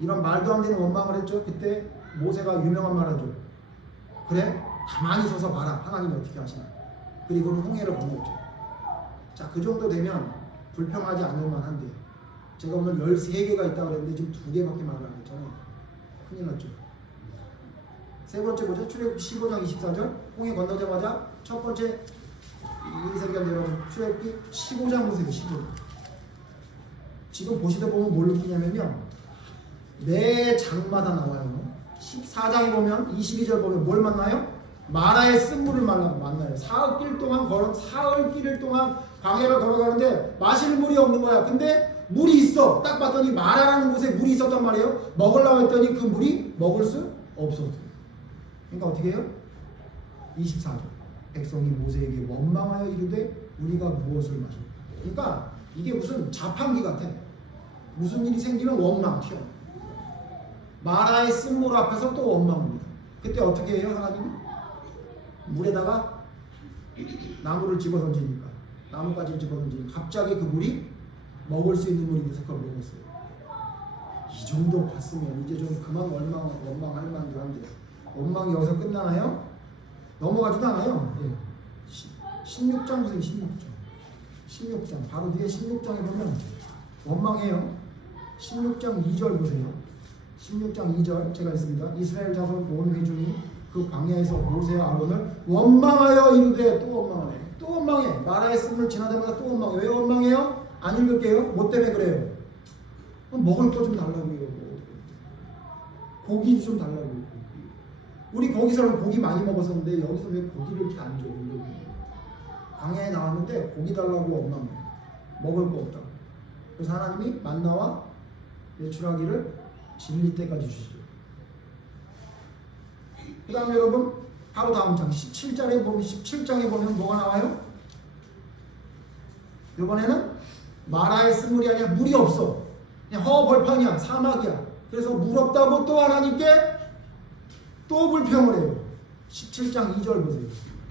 이런 말도 안 되는 원망을 했죠. 그때 모세가 유명한 말 하죠. 그래? 가만히 서서 봐라. 하나님이 어떻게 하시나. 그리고는 홍해를 건넜죠. 자, 그 정도 되면 불평하지 않을 만한데요. 제가 오늘 13개가 있다고 그랬는데 지금 2개밖에 말을 안 했잖아요. 큰일 났죠. 세 번째 보죠. 출애굽 15장 24절. 홍해 건너자마자 첫 번째 이세계가 여러분 출애굽기 15장 보세요. 15장. 지금 보시다 보면 뭘 느끼냐면요. 매 장마다 나와요. 14장에 보면 22절 보면 뭘 만나요? 마라의 쓴물을 만나요. 사흘길 동안 광야를 걸어가는데 마실 물이 없는 거야. 근데 물이 있어. 딱 봤더니 마라라는 곳에 물이 있었단 말이에요. 먹으려고 했더니 그 물이 먹을 수 없었어요. 그러니까 어떻게 해요? 24절. 백성이 모세에게 원망하여 이르되 우리가 무엇을 마실까? 그러니까 이게 무슨 자판기 같아. 무슨 일이 생기면 원망 튀어. 마라의 쓴물 앞에서 또 원망합니다. 그때 어떻게 해요 하나님이? 물에다가 나무를 집어던지니까 나뭇가지를 집어던지니까 갑자기 그 물이 먹을 수 있는 물이 돼서 그걸 먹었어요. 이 정도 봤으면 이제 좀 그만 원망할 만도 한데 원망이 여기서 끝나나요? 넘어가지도 않아요. 예. 16장 보세요. 16장 바로 뒤에 16장에 보면 원망해요. 16장 2절 보세요. 16장 2절 제가 있습니다. 이스라엘 자손 온 회중이 그 광야에서 모세와 아론을 원망하여 이르되 또 원망하네. 또 원망해. 마라의 쓴물 지나자마자 또 원망해. 왜 원망해요? 안 읽을게요. 뭐 때문에 그래요? 먹을 거 좀 달라고요. 고기 좀 달라고요. 우리 거기서는 고기 많이 먹었었는데 여기서 왜 고기를 이렇게 안 줘요? 광야에 나왔는데 고기 달라고 원망해. 먹을 거 없다. 그래서 하나님이 만나와 메추라기를 질릴 때까지 주시죠. 그 다음에 여러분 바로 다음 장 17장에 보면 뭐가 나와요? 이번에는 마라의 쓴물이 아니라 물이 없어. 그냥 허벌판이야. 사막이야. 그래서 물 없다고 또 하나님께 또 불평을 해요. 17장 2절 보세요.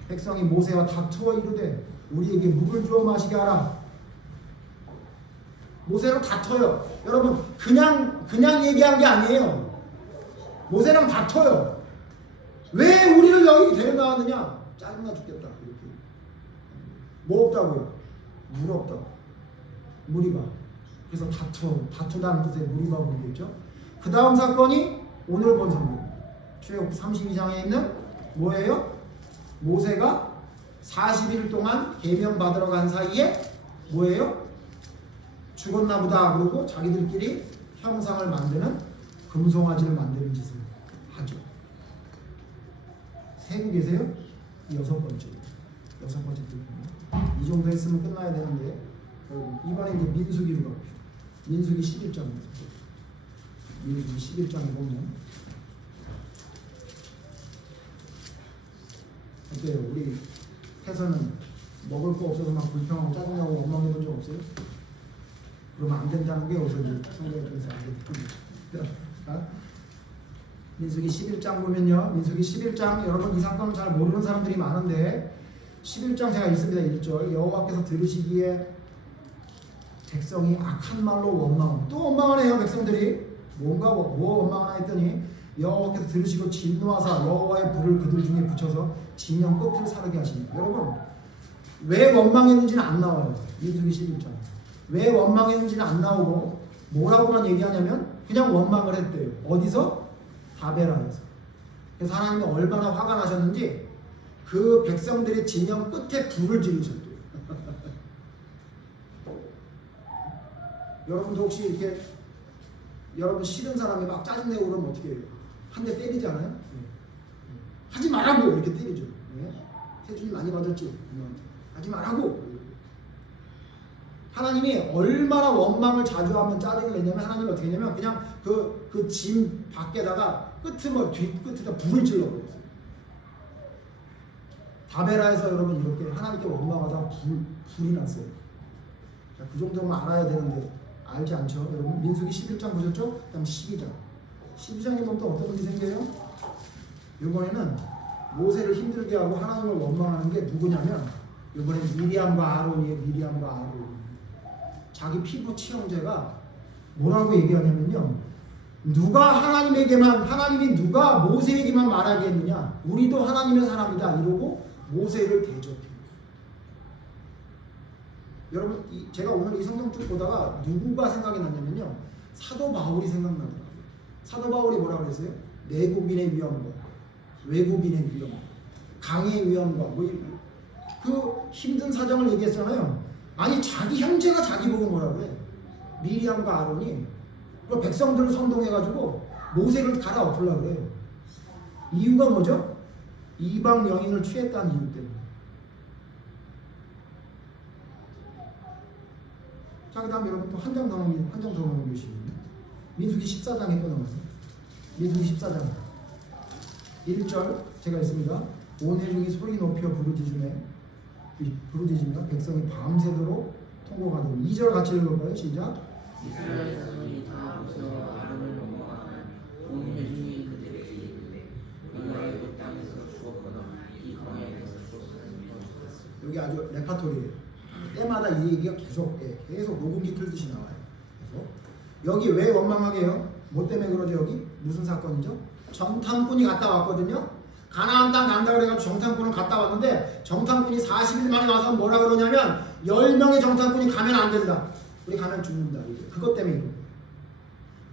백성이 모세와 다투어 이르되 우리에게 물을 주어 마시게 하라. 모세랑 다퉈요. 여러분 그냥 얘기한 게 아니에요. 모세랑 다퉈요. 왜 우리를 여기 데려나왔느냐? 짜증나 죽겠다. 이렇게. 뭐 없다고요? 물 없다고. 무리바. 그래서 다투다는 뜻의 무리바 보겠죠. 그 다음 사건이 오늘 본 성경 출애굽 32장에 있는 뭐예요? 모세가 40일 동안 계명 받으러 간 사이에 뭐예요? 죽었나 보다 그러고 자기들끼리 형상을 만드는 금송아지를 만드는 짓을 하죠. 세고 계세요? 여섯 번째 이 정도 했으면 끝나야 되는데 이번에 이제 민수기로 갑시다. 민수기 11장에서 민수기 11장에 보면 어때요? 우리 해서는 먹을 거 없어서 막 불평하고 짜증나고 원망해 본 적 없어요? 그러면 안 된다는 게 어디서 성경을 통해서 알게 됩니다. 민수기 11장 보면요. 민수기 11장 여러분 이 사건을 잘 모르는 사람들이 많은데 11장 제가 있습니다. 1절 여호와께서 들으시기에 백성이 악한 말로 원망 또 원망하네요. 백성들이 뭐 원망하나 했더니 여호와께서 들으시고 진노하사 여호와의 불을 그들 중에 붙여서 진영 끝을 사르게 하십니다. 여러분 왜 원망했는지는 안 나와요. 민수기 11장 왜 원망했는지는 안 나오고 뭐라고만 얘기하냐면 그냥 원망을 했대요. 어디서? 다베라에서. 그래서 하나님이 얼마나 화가 나셨는지 그 백성들의 진영 끝에 불을 지르셨대요. 여러분도 혹시 이렇게 여러분 싫은 사람이 막 짜증내고 그러면 어떻게 해요? 한 대 때리지 않아요? 하지 말라고 이렇게 때리죠. 세준이 많이 받았지? 하지 말라고. 하나님이 얼마나 원망을 자주 하면 짜증을 내냐면 하나님이 어떻게 했냐면 그냥 그 짐 밖에다가 뒤끝에다 불을 질러버렸어요. 다베라에서 여러분 이렇게 하나님께 원망하다 불이 났어요. 자, 그 정도만 알아야 되는데 알지 않죠? 여러분 민수기 11장 보셨죠? 그 다음 12장 12장에 보면 또 어떤 일이 생겨요? 이번에는 모세를 힘들게 하고 하나님을 원망하는 게 누구냐면 이번엔 미리암과 아론이에요. 미리암과 아론. 자기 피부 치형제가 뭐라고 얘기하냐면요, 하나님이 누가 모세에게만 말하겠느냐, 우리도 하나님의 사람이다 이러고 모세를 대적해요. 여러분 제가 오늘 이 성경 쭉 보다가 누구가 생각이 났냐면요, 사도 바울이 생각나더라고요. 사도 바울이 뭐라고 그랬어요? 내국인의 위험과 외국인의 위험, 강의 위험과 그 힘든 사정을 얘기했잖아요. 아니 자기 형제가 자기 보고 뭐라고 그래? 미리암과 아론이 그 백성들을 선동해가지고 모세를 갈아엎으려고 그래요. 이유가 뭐죠? 이방 여인을 취했다는 이유 때문에. 자, 그 다음 여러분 또 한 장 더 넘겨주시면 민수기 14장에 또 나와요. 민수기 14장 1절 제가 있습니다. 온 회중이 소리 높여 부르짖으며 백성이 밤새도록 통곡하더니 2절 같이 읽을까요? 시작. 이스라엘 자손이 다 모세와 아론을 원망하면 온 회중이 그들에게 이르되 너희가 이 땅에서 죽었거나 이 광야에서 죽었으니 여기 아주 레파토리예요. 때마다 이 얘기가 계속 녹음기 틀듯이 나와요. 계속. 여기 왜 원망하게 해요? 뭐 때문에 그러죠? 여기 무슨 사건이죠? 정탐꾼이 갔다 왔거든요. 가나안 땅 간다 그래가지고 정탐꾼을 갔다 왔는데 정탐꾼이 40일 만에 와서 뭐라 그러냐면 10명의 정탐꾼이 가면 안 된다. 우리 가면 죽는다. 그것 때문에 이거.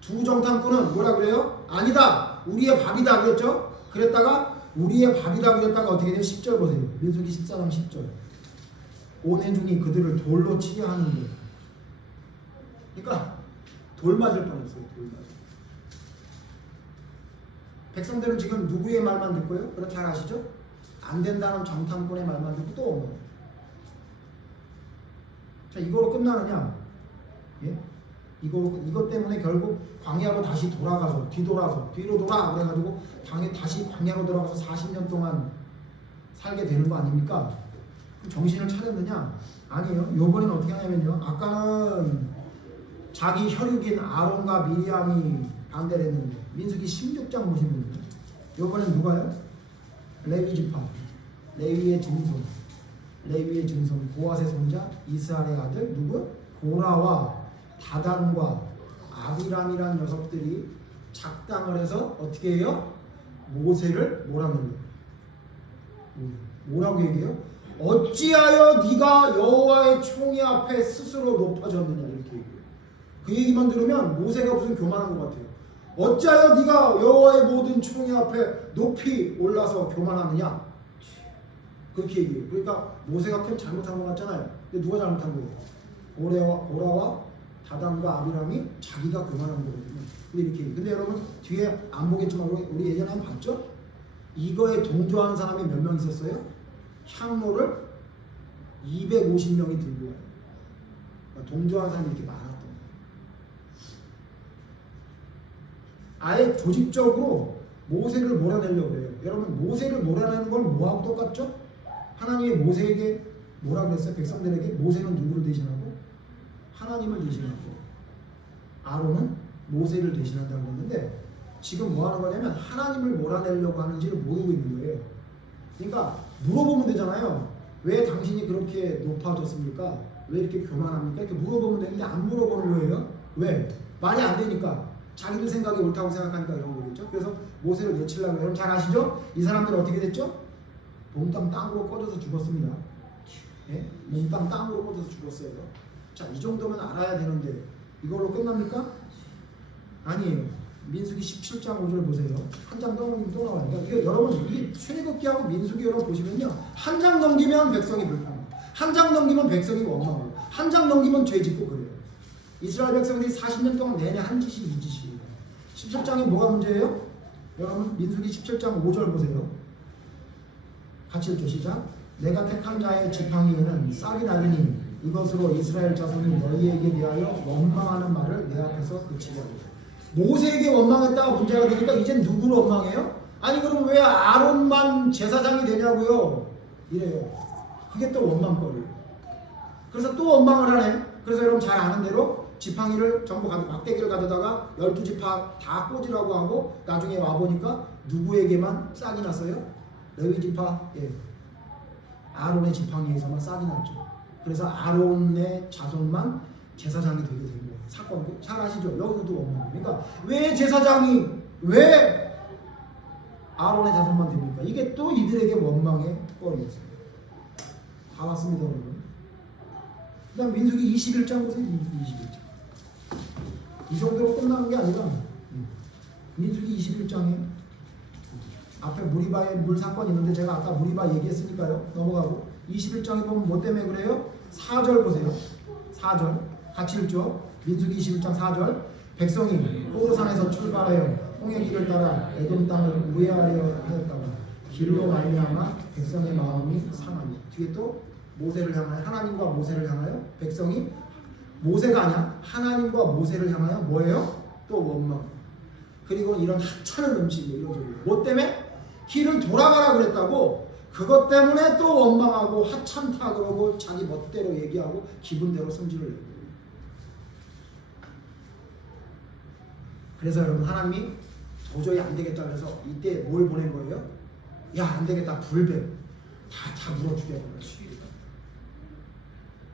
두 정탐꾼은 뭐라 그래요? 아니다. 우리의 밥이다 그랬죠? 그랬다가 우리의 밥이다 그랬다가 어떻게 돼요? 10절 보세요. 민수기 14장 10절. 온 회중이 그들을 돌로 치려 하는데, 그러니까 돌 맞을 뻔했어요. 돌 맞을. 백성들은 지금 누구의 말만 듣고요? 그럼 잘 아시죠? 안 된다는 정탐꾼의 말만 듣고 또 온 거예요. 자, 이거로 끝나느냐? 예? 이것 때문에 결국 광야로 다시 돌아가서 뒤로 돌아 그래가지고 다시 광야로 돌아가서 40년 동안 살게 되는 거 아닙니까? 정신을 차렸느냐? 아니에요. 요번에는 어떻게 하냐면요, 아까는 자기 혈육인 아론과 미리암이 반대를 했는데 민수기 16장 보시면 요번엔 누가요? 레위 지파, 레위의 증손 보아스의 손자 이스라엘의 아들 누구? 고라와 다단과 아비람이라는 녀석들이 작당을 해서 어떻게 해요? 모세를 몰아내요. 뭐라고 얘기해요? 어찌하여 네가 여호와의 총회 앞에 스스로 높아졌느냐 이렇게 얘기해요. 그 얘기만 들으면 모세가 무슨 교만한 것 같아요. 어찌하여 네가 여호와의 모든 총회 앞에 높이 올라서 교만하느냐 그렇게 얘기해요. 그러니까 모세가 큰 잘못한 것 같잖아요. 근데 누가 잘못한 거예요? 고라와 다단과 아비람이 자기가 교만한 거거든요. 근데 이렇게 얘기해요. 근데 여러분 뒤에 안 보겠지만 우리 예전에 한번 봤죠? 이거에 동조하는 사람이 몇 명 있었어요? 향로를 250명이 들고 와요. 그러니까 동조하는 사람이 이렇게 많았던 거예요. 아예 조직적으로 모세를 몰아내려고 해요. 여러분 모세를 몰아내는 건 뭐하고 똑같죠? 하나님이 모세에게 뭐라 그랬어요? 백성들에게 모세는 누구를 대신하고? 하나님을 대신하고 아론은 모세를 대신한다고 했는데 지금 뭐 하는 거냐면 하나님을 몰아내려고 하는지를 모르고 있는 거예요. 그러니까 물어보면 되잖아요. 왜 당신이 그렇게 높아졌습니까? 왜 이렇게 교만합니까? 이렇게 물어보면 되는데 안 물어보는 거예요. 왜? 말이 안 되니까. 자기들 생각이 옳다고 생각하니까 이런 거겠죠. 그래서 모세를 내치려고 해요. 여러분 잘 아시죠? 이 사람들은 어떻게 됐죠? 몽땅 땅으로 꺼져서 죽었습니다. 예? 몽땅 땅으로 꺼져서 죽었어요. 자, 이 정도면 알아야 되는데 이걸로 끝납니까? 아니에요. 민수기 17장 5절 보세요. 한 장 넘기면 또 나와요. 그러니까 이게 여러분 이게 출애굽기하고 민수기 여러분 보시면요, 한 장 넘기면 백성이 불평하고, 한 장 넘기면 백성이 원망하고, 한 장 넘기면 죄 짓고 그래요. 이스라엘 백성들이 40년 동안 내내 한 짓이 이 짓이에요. 17장에 뭐가 문제예요? 여러분 민수기 17장 5절 보세요. 같이 읽죠. 시작. 내가 택한 자의 지팡이에는 싹이 나리니 이것으로 이스라엘 자손이 너희에게 대하여 원망하는 말을 내 앞에서 그치게 하리라. 모세에게 원망했다가 문제가 되니까 이제 누구를 원망해요? 아니 그럼 왜 아론만 제사장이 되냐고요? 이래요. 그게 또 원망거리예요. 그래서 또 원망을 하네. 그래서 여러분 잘 아는 대로 지팡이를 전부 막대기를 가져다가 12지파 다 꽂으라고 하고 나중에 와보니까 누구에게만 싹이 났어요? 레위 지파, 예. 아론의 지팡이에서만 싹이 났죠. 그래서 아론의 자손만 제사장이 되게 된 거예요. 사건 잘 아시죠? 여기서도 원망. 그러니까 왜 제사장이 왜 아론의 자손만 됩니까? 이게 또 이들에게 원망의 거리였어요. 다 왔습니다, 여러분. 그다음 민수기 21장 보세요. 민수기 21장. 이 정도로 끝나는 게 아니라 민수기 21장에 앞에 무리바의 물 사건이 있는데 제가 아까 무리바 얘기했으니까요. 넘어가고 21장에 보면 뭐 때문에 그래요? 4절 보세요. 4절 같이 읽죠. 민수기 21장 4절 백성이 호르산에서 출발하여 홍해 길을 따라 에돔 땅을 우회하려 하였다가 길로 말미암아 백성의 마음이 상하니 뒤에 또 모세를 향하여 하나님과 모세를 향하여 백성이 모세가 아니야 하나님과 모세를 향하여 뭐예요? 또 원망. 그리고 이런 하찮은 음식이 이런 뭐 때문에? 길을 돌아가라 그랬다고 그것 때문에 또 원망하고 하찮다 그러고 자기 멋대로 얘기하고 기분대로 성질을 내고. 그래서 여러분 하나님이 도저히 안 되겠다 그래서 이때 뭘 보낸 거예요? 야 안 되겠다 불뱀 다 물어 죽여버려.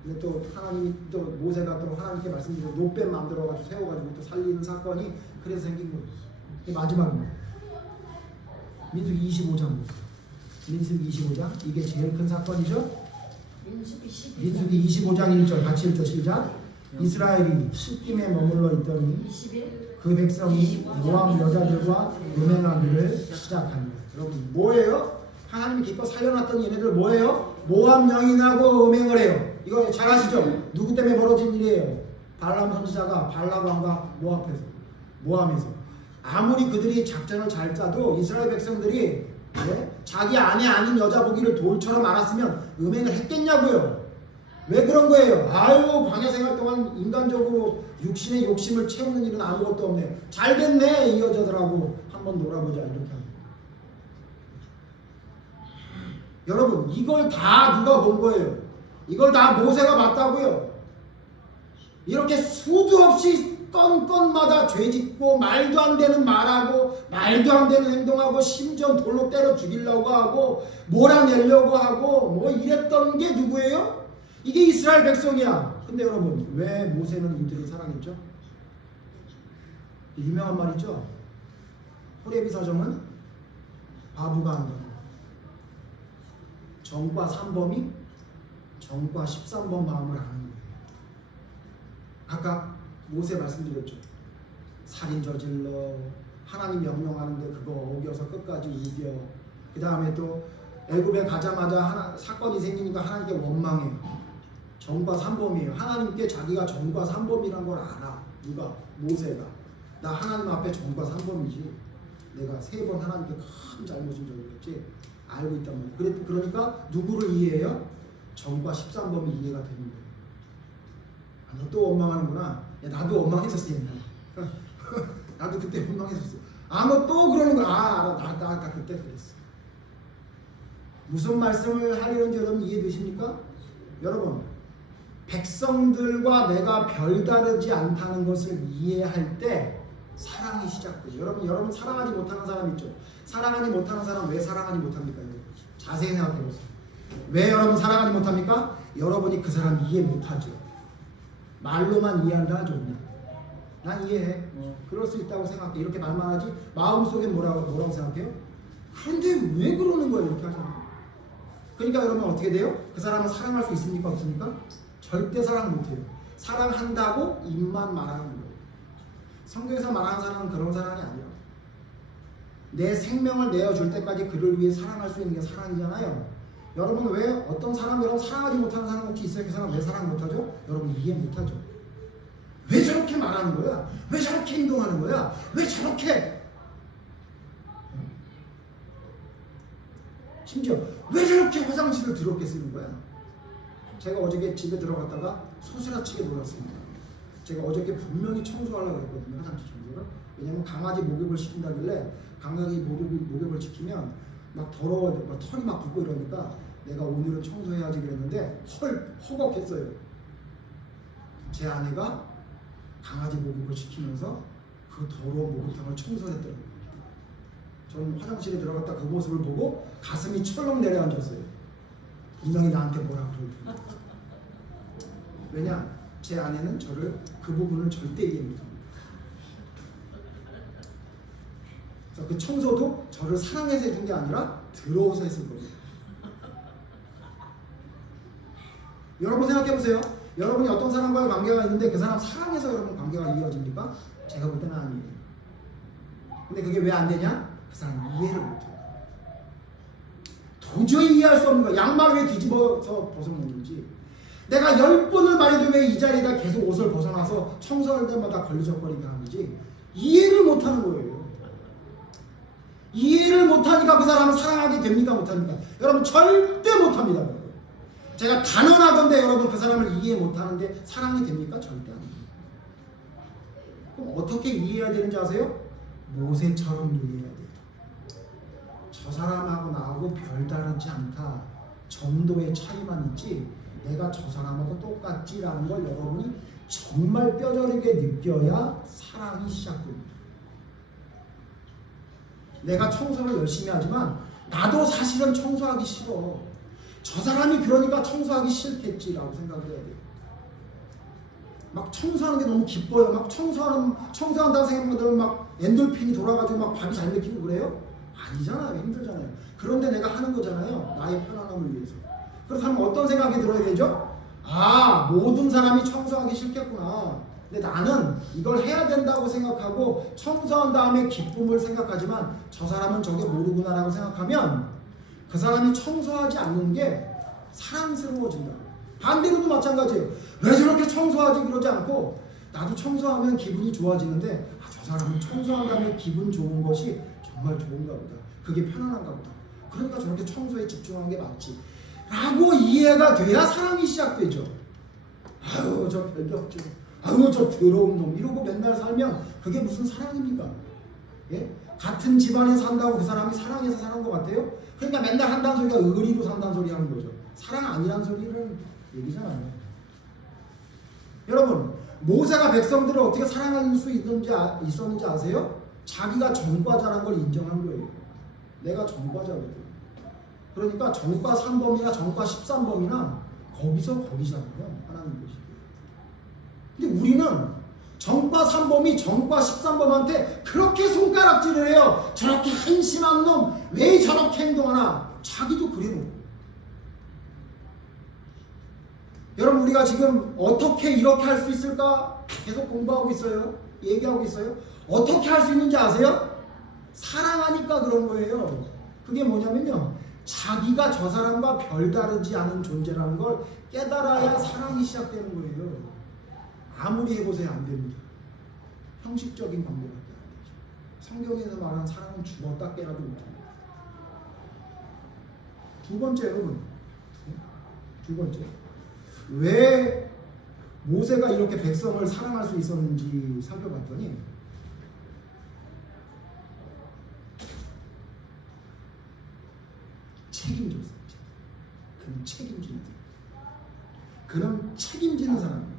근데 또 하나님이 또 모세가 또 하나님께 말씀드리고 노뱀 만들어가지고 세워가지고 또 살리는 사건이 그래서 생긴 거예요. 마지막입니다. 민수기 25장 민수기 25장 이게 제일 큰 사건이죠. 민수기 25장 1절 같이 읽죠. 시작. 이스라엘이 시딤에 머물러 있더니 그 백성이 모압 여자들과 음행하기를 시작합니다. 여러분 뭐예요? 하나님이 기껏 살려놨던 얘네들 뭐예요? 모압 여인하고 음행을 해요. 이거 잘 아시죠? 누구 때문에 벌어진 일이에요? 발람 선지자가 발람 왕과 모압에서 아무리 그들이 작전을 잘 짜도 이스라엘 백성들이 자기 아내 아닌 여자 보기를 돌처럼 알았으면 음행을 했겠냐고요. 왜 그런 거예요? 아유 광야 생활 동안 인간적으로 육신의 욕심을 채우는 일은 아무것도 없네. 잘 됐네 이 여자들하고 한번 놀아보자 이렇게 합니다. 여러분 이걸 다 누가 본 거예요? 이걸 다 모세가 봤다고요. 이렇게 수도 없이 건건마다 죄짓고 말도 안 되는 말하고 말도 안 되는 행동하고 심지어 돌로 때려 죽이려고 하고 몰아내려고 하고 뭐 이랬던 게 누구예요? 이게 이스라엘 백성이야. 근데 여러분 왜 모세는 이들을 사랑했죠? 유명한 말이죠. 호레비 사정은 바보가 한다. 정과 3범이 정과 13번 마음을 아는 거예요. 아까 모세 말씀드렸죠. 살인 저질러 하나님 명령하는데 그거 어겨서 끝까지 이겨. 그 다음에 또 애굽에 가자마자 사건이 생기니까 하나님께 원망해요. 정과 3범이에요. 하나님께 자기가 정과 3범이란 걸 알아. 누가? 모세가. 나 하나님 앞에 정과 3범이지. 내가 3번 하나님께 큰 잘못을 저질렀지. 알고 있단 말이에요. 그러니까 누구를 이해해요? 정과 13범이 이해가 되는 거예요. 아, 너 또 원망하는구나. 야, 나도 원망했었어 옛날에. 나도 그때 원망했었어. 아, 너 또 그러는 거야. 아, 나 그때 그랬어. 무슨 말씀을 하려는지 여러분 이해되십니까? 여러분 백성들과 내가 별다르지 않다는 것을 이해할 때 사랑이 시작돼요. 여러분 사랑하지 못하는 사람 있죠? 사랑하지 못하는 사람 왜 사랑하지 못합니까? 자세히 생각해보세요. 왜 여러분 사랑하지 못합니까? 여러분이 그 사람 이해 못하죠. 말로만 이해한다 하죠. 그냥. 난 이해해. 그럴 수 있다고 생각해. 이렇게 말만 하지 마음속에 뭐라고 생각해요? 그런데 왜 그러는 거예요? 이렇게 하잖아요. 그러니까 여러분 어떻게 돼요? 그 사람을 사랑할 수 있습니까? 없습니까? 절대 사랑 못해요. 사랑한다고 입만 말하는 거예요. 성경에서 말하는 사람은 그런 사람이 아니에요. 내 생명을 내어줄 때까지 그를 위해 사랑할 수 있는 게 사랑이잖아요. 여러분 왜 어떤 사람 여러분 사랑하지 못하는 사람 혹시 있어요? 그 사람 왜 사랑 못하죠? 여러분 이해 못하죠. 왜 저렇게 말하는 거야? 왜 저렇게 행동하는 거야? 왜 저렇게 심지어 왜 저렇게 화장실을 더럽게 쓰는 거야? 제가 어저께 집에 들어갔다가 소스라치게 놀랐습니다. 제가 어저께 분명히 청소하려고 했거든요. 화장실 청소를. 왜냐면 강아지 목욕을 시킨다길래 강아지 목욕을 시키면 막 더러워, 막 털이 막 붙고 이러니까 내가 오늘은 청소해야지 그랬는데 허걱했어요. 제 아내가 강아지 목욕을 시키면서 그 더러운 목욕탕을 청소했더라고요. 저는 화장실에 들어갔다 그 모습을 보고 가슴이 철렁 내려앉았어요. 이놈이 나한테 뭐라 그러더니. 왜냐? 제 아내는 저를 그 부분을 절대 이해 못합니다. 그래서 그 청소도 저를 사랑해서 해준 게 아니라 더러워서 했을 겁니다. 여러분 생각해 보세요. 여러분이 어떤 사람과의 관계가 있는데 그 사람 사랑해서 여러분 관계가 이어집니까? 제가 볼 때는 아니에요. 근데 그게 왜 안 되냐? 그 사람 이해를 못해요. 도저히 이해할 수 없는 거야. 양말을 왜 뒤집어서 벗어놓는지. 내가 10번을 말해도 왜 이 자리에다 계속 옷을 벗어나서 청소할 때마다 걸리적거리게 하는지 이해를 못하는 거예요. 이해를 못하니까 그 사람을 사랑하게 됩니까? 못합니까? 여러분 절대 못합니다. 제가 단언하건대 여러분 그 사람을 이해 못하는데 사랑이 됩니까? 절대 아닙니다. 그럼 어떻게 이해해야 되는지 아세요? 모세처럼 이해해야 돼요. 저 사람하고 나하고 별다르지 않다 정도의 차이만 있지 내가 저 사람하고 똑같지라는 걸 여러분이 정말 뼈저리게 느껴야 사랑이 시작됩니다. 내가 청소를 열심히 하지만 나도 사실은 청소하기 싫어. 저 사람이 그러니까 청소하기 싫겠지라고 생각을 해야 돼요. 막 청소하는 게 너무 기뻐요. 막 청소한다는 생각만 들으면 막 엔돌핀이 돌아가지고 막 밥이 잘 먹히고 그래요? 아니잖아요. 힘들잖아요. 그런데 내가 하는 거잖아요. 나의 편안함을 위해서. 그렇다면 어떤 생각이 들어야 되죠? 아, 모든 사람이 청소하기 싫겠구나. 근데 나는 이걸 해야 된다고 생각하고 청소한 다음에 기쁨을 생각하지만 저 사람은 저게 모르구나라고 생각하면 그 사람이 청소하지 않는 게 사랑스러워진다. 반대로도 마찬가지예요. 왜 저렇게 청소하지 그러지 않고 나도 청소하면 기분이 좋아지는데 아, 저 사람은 청소한 다음에 기분 좋은 것이 정말 좋은가 보다. 그게 편안한가 보다. 그러니까 저렇게 청소에 집중하는 게 맞지. 라고 이해가 돼야 사랑이 시작되죠. 아유 저 별게 없죠. 아유 저 더러운 놈 이러고 맨날 살면 그게 무슨 사랑입니까? 예? 같은 집안에 산다고 그 사람이 사랑해서 사는 것 같아요? 그러니까 맨날 한다는 소리가 의리로 산다는 소리 하는 거죠. 사랑 아니라는 소리는 얘기잖아요. 여러분 모세가 백성들을 어떻게 사랑할 수 있었는지 아세요? 자기가 전과자라는 걸 인정한 거예요. 내가 전과자거든. 그러니까 전과 3범이나 전과 13범이나 거기서 거기잖아요. 하나님 보시기에. 근데 우리는 전과 3범이 전과 13범한테 그렇게 손가락질을 해요. 저렇게 한심한 놈 왜 저렇게 행동하나. 자기도 그래요. 여러분 우리가 지금 어떻게 이렇게 할 수 있을까? 계속 공부하고 있어요. 얘기하고 있어요. 어떻게 할 수 있는지 아세요? 사랑하니까 그런 거예요. 그게 뭐냐면요. 자기가 저 사람과 별다르지 않은 존재라는 걸 깨달아야 사랑이 시작되는 거예요. 아무리 해보세요 안 됩니다. 형식적인 방법밖에 안 되죠. 성경에서 말하는 사랑은 죽었다 깨라도 못합니다. 두 번째 여러분, 두 번째 왜 모세가 이렇게 백성을 사랑할 수 있었는지 살펴봤더니 책임졌어요. 그는 책임지는 그는 책임지는 사람이에요.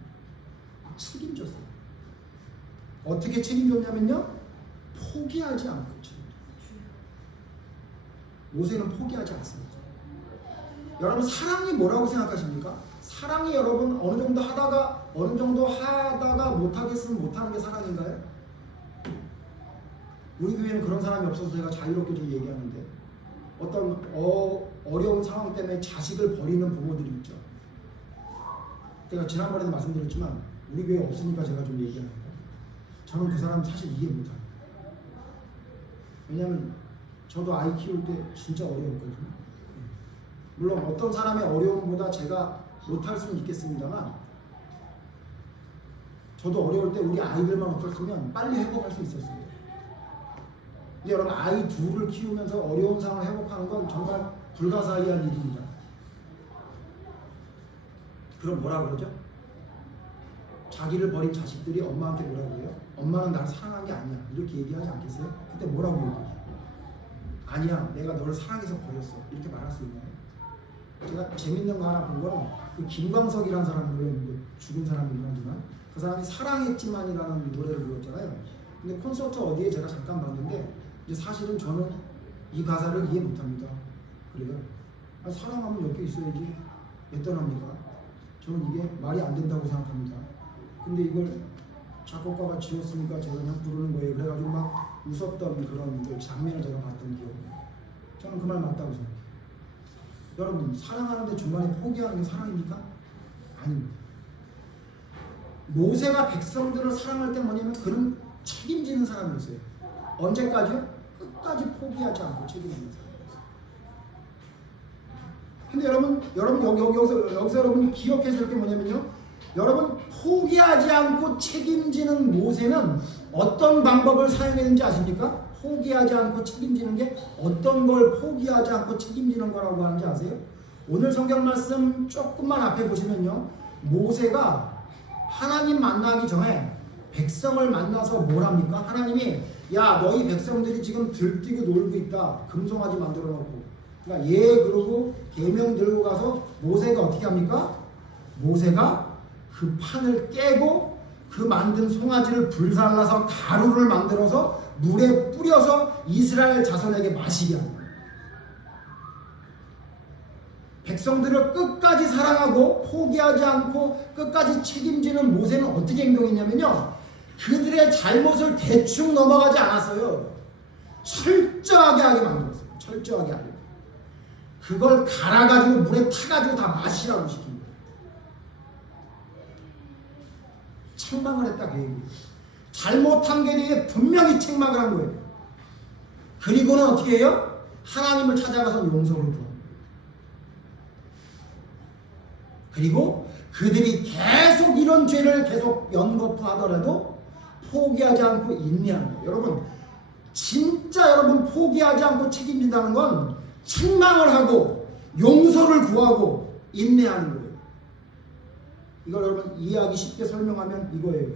책임졌어요. 어떻게 책임졌냐면요. 포기하지 않고 책임졌어요. 모세는 포기하지 않습니다. 여러분 사랑이 뭐라고 생각하십니까? 사랑이 여러분 어느 정도 하다가 못하겠으면 못하는 게 사랑인가요? 우리 교회는 그런 사람이 없어서 제가 자유롭게 좀 얘기하는데 어떤 어려운 상황 때문에 자식을 버리는 부모들이 있죠. 제가 지난번에도 말씀드렸지만 우리 교회 없으니까 제가 좀 얘기합니다. 저는 그 사람 사실 이해 못합니다. 왜냐하면 저도 아이 키울 때 진짜 어려웠거든요. 물론 어떤 사람의 어려움보다 제가 못할 수는 있겠습니다만 저도 어려울 때 우리 아이들만 없었으면 빨리 회복할 수 있었습니다. 근데 여러분 아이 둘을 키우면서 어려운 상황을 회복하는 건 정말 불가사의한 일입니다. 그럼 뭐라 그러죠? 자기를 버린 자식들이 엄마한테 뭐라고 해요? 엄마는 나를 사랑한 게 아니야. 이렇게 얘기하지 않겠어요? 그때 뭐라고 얘기해요? 아니야, 내가 너를 사랑해서 버렸어. 이렇게 말할 수 있나요? 제가 재밌는 거 하나 본 거는 그 김광석이라는 사람을 죽은 사람이긴 하지만 그 사람이 사랑했지만이라는 노래를 불렀잖아요. 근데 콘서트 어디에 제가 잠깐 봤는데 이제 사실은 저는 이 가사를 이해 못합니다. 그래요? 아, 사랑하면 옆에 있어야지 왜 떠납니까? 저는 이게 말이 안 된다고 생각합니다. 근데 이걸 작곡가가 지었으니까 제가 그냥 부르는 거예요. 그래가지고 막 웃었던 그런 그 장면을 제가 봤던 기억이. 저는 그 말 맞다고 생각해요. 여러분, 사랑하는데 중간에 포기하는 게 사랑입니까? 아닙니다. 모세가 백성들을 사랑할 때 뭐냐면 그는 책임지는 사람이었어요. 언제까지요? 끝까지 포기하지 않고 책임지는 사람이었어요. 근데 여기서 여러분 기억해야 될 게 뭐냐면요. 여러분, 포기하지 않고 책임지는 모세는 어떤 방법을 사용했는지 아십니까? 포기하지 않고 책임지는 게 어떤 걸 포기하지 않고 책임지는 거라고 하는지 아세요? 오늘 성경 말씀 조금만 앞에 보시면요. 모세가 하나님 만나기 전에 백성을 만나서 뭘 합니까? 하나님이 야, 너희 백성들이 지금 들뛰고 놀고 있다. 금송아지 만들어 놓고. 그러니까 그러고 계명 들고 가서 모세가 어떻게 합니까? 모세가 그 판을 깨고 그 만든 송아지를 불살라서 가루를 만들어서 물에 뿌려서 이스라엘 자손에게 마시게 합니다. 백성들을 끝까지 사랑하고 포기하지 않고 끝까지 책임지는 모세는 어떻게 행동했냐면요. 그들의 잘못을 대충 넘어가지 않았어요. 철저하게 하게 만들었어요. 철저하게 하게. 그걸 갈아가지고 물에 타가지고 다 마시라고 시킵니다. 책망을 했다 그 얘기예요. 잘못한 게 대해 분명히 책망을 한 거예요. 그리고는 어떻게 해요? 하나님을 찾아가서 용서를 구합니다. 그리고 그들이 계속 이런 죄를 계속 연거푸하더라도 포기하지 않고 인내하는 거예요. 여러분, 진짜 여러분 포기하지 않고 책임진다는 건 책망을 하고 용서를 구하고 인내하는 거예요. 이걸 여러분 이해하기 쉽게 설명하면 이거예요.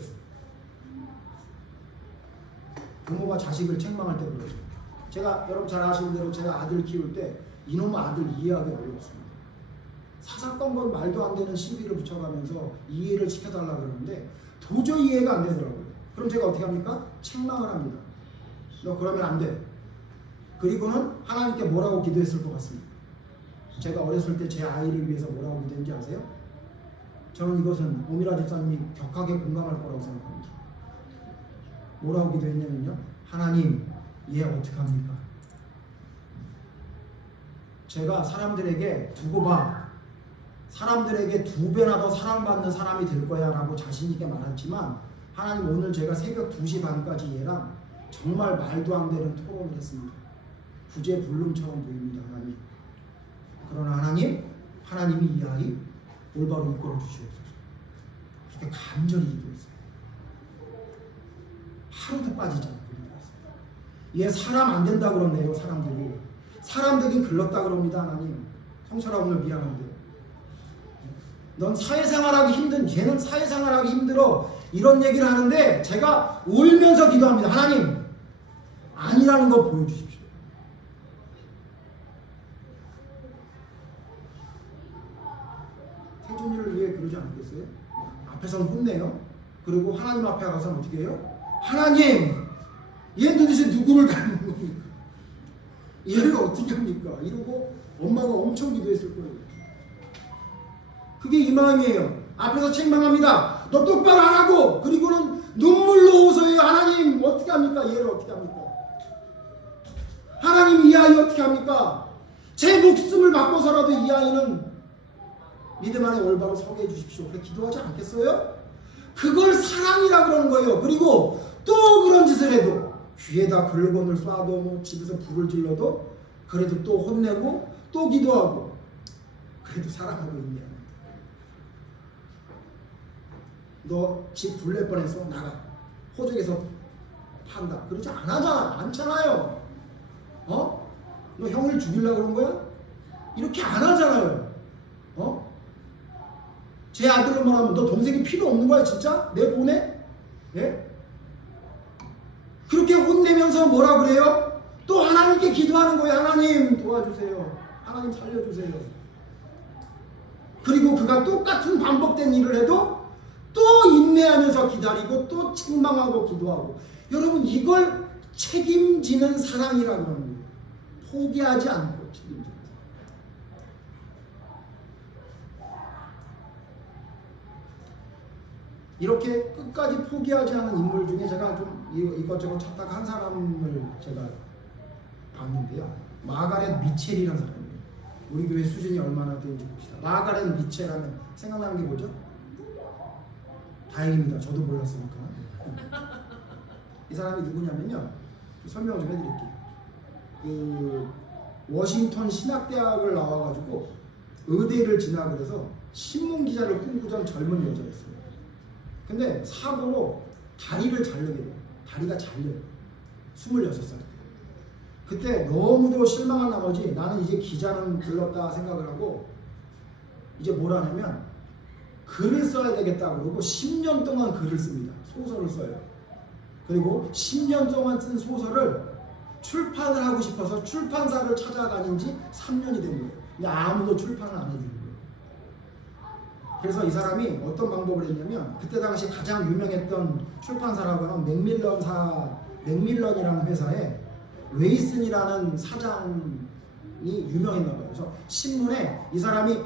부모가 자식을 책망할 때 그러죠. 제가 여러분 잘 아시는 대로 제가 아들 키울 때 이놈의 아들 이해하기 어려웠습니다. 사사건건 말도 안 되는 시비를 붙여가면서 이해를 시켜달라고 그러는데 도저히 이해가 안 되더라고요. 그럼 제가 어떻게 합니까? 책망을 합니다. 너 그러면 안 돼. 그리고는 하나님께 뭐라고 기도했을 것 같습니다. 제가 어렸을 때 제 아이를 위해서 뭐라고 기도했는지 아세요? 저는 이것은 오미라 집사님이 격하게 공감할 거라고 생각합니다. 뭐라고 기도했냐면요. 하나님, 얘 어떡합니까? 제가 사람들에게 두고 봐. 사람들에게 2배나 더 사랑받는 사람이 될 거야 라고 자신있게 말했지만 하나님, 오늘 제가 새벽 2시 반까지 얘랑 정말 말도 안 되는 토론을 했습니다. 구제불능처럼 보입니다. 하나님. 그러나 하나님이 이 아이 올바로 이끌어 주시옵소서. 그렇게 간절히 기도했어요. 하루도 빠지지 않고 기도했어요. 얘 사람 안 된다 그러네요. 사람들이 글렀다 그럽니다. 하나님, 성철아 오늘 미안한데 넌 사회생활하기 힘든, 걔는 사회생활하기 힘들어, 이런 얘기를 하는데 제가 울면서 기도합니다. 하나님, 아니라는 거 보여주십시오. 태준이를 위해 그러지 않겠어요? 앞에서는 혼내요. 그리고 하나님 앞에 가서는 어떻게 해요? 하나님, 얘 도대체 누구를 닮은 겁니까? 얘를 어떻게 합니까? 이러고 엄마가 엄청 기도했을 거예요. 그게 이 마음이에요. 앞에서 책망합니다. 너 똑바로 안 하고, 그리고는 눈물로 호소해요. 하나님 어떻게 합니까? 얘를 어떻게 합니까? 하나님 이 아이 어떻게 합니까? 제 목숨을 바꿔서라도 이 아이는 믿음 안에 올바로 서게 해주십시오. 그렇게 기도하지 않겠어요? 그걸 사랑이라 그러는 거예요. 그리고 또 그런 짓을 해도, 귀에다 글건을 쏴도 뭐 집에서 불을 질러도 그래도 또 혼내고 또 기도하고, 그래도 사랑하고 있냐. 너 집 불낼 뻔했어? 나가. 호적에서 판다. 그러지 않잖아요. 너 형을 죽이려고 그런 거야? 이렇게 안 하잖아요. 제 아들로 말하면 너 동생이 필요 없는 거야 진짜? 내 보내? 예? 그렇게 혼내면서 뭐라 그래요? 또 하나님께 기도하는 거예요. 하나님 도와주세요. 하나님 살려주세요. 그리고 그가 똑같은 반복된 일을 해도 또 인내하면서 기다리고 또 책망하고 기도하고. 여러분 이걸 책임지는 사랑이라고 하는 거예요. 포기하지 않고 책임지는 사랑. 이렇게 끝까지 포기하지 않은 인물 중에 제가 좀 이것저것 찾다가 한 사람을 제가 봤는데요. 마가렛 미첼이라는 사람이에요. 우리 교회 수준이 얼마나 되는지 봅시다. 마가렛 미첼 하면 생각나는 게 뭐죠? 다행입니다. 저도 몰랐으니까. 이 사람이 누구냐면요. 설명 좀 해드릴게요. 그 워싱턴 신학대학을 나와가지고 의대를 진학을 해서 신문기자를 꿈꾸던 젊은 여자였어요. 근데 사고로 다리를 자르게 돼요. 다리가 잘려요. 26살. 그때 너무도 실망한 나머지 나는 이제 기자는 불렀다 생각을 하고 이제 뭘 하냐면 글을 써야 되겠다 그러고 10년 동안 글을 씁니다. 소설을 써요. 그리고 10년 동안 쓴 소설을 출판을 하고 싶어서 출판사를 찾아다닌 지 3년이 된 거예요. 근데 아무도 출판을 안 해주는 거예요. 그래서 이 사람이 어떤 방법을 했냐면 그때 당시 가장 유명했던 출판사라고 하는 맥밀런이라는 회사에 웨이슨이라는 사장이 유명했나 봐요. 그래서 신문에 이 사람이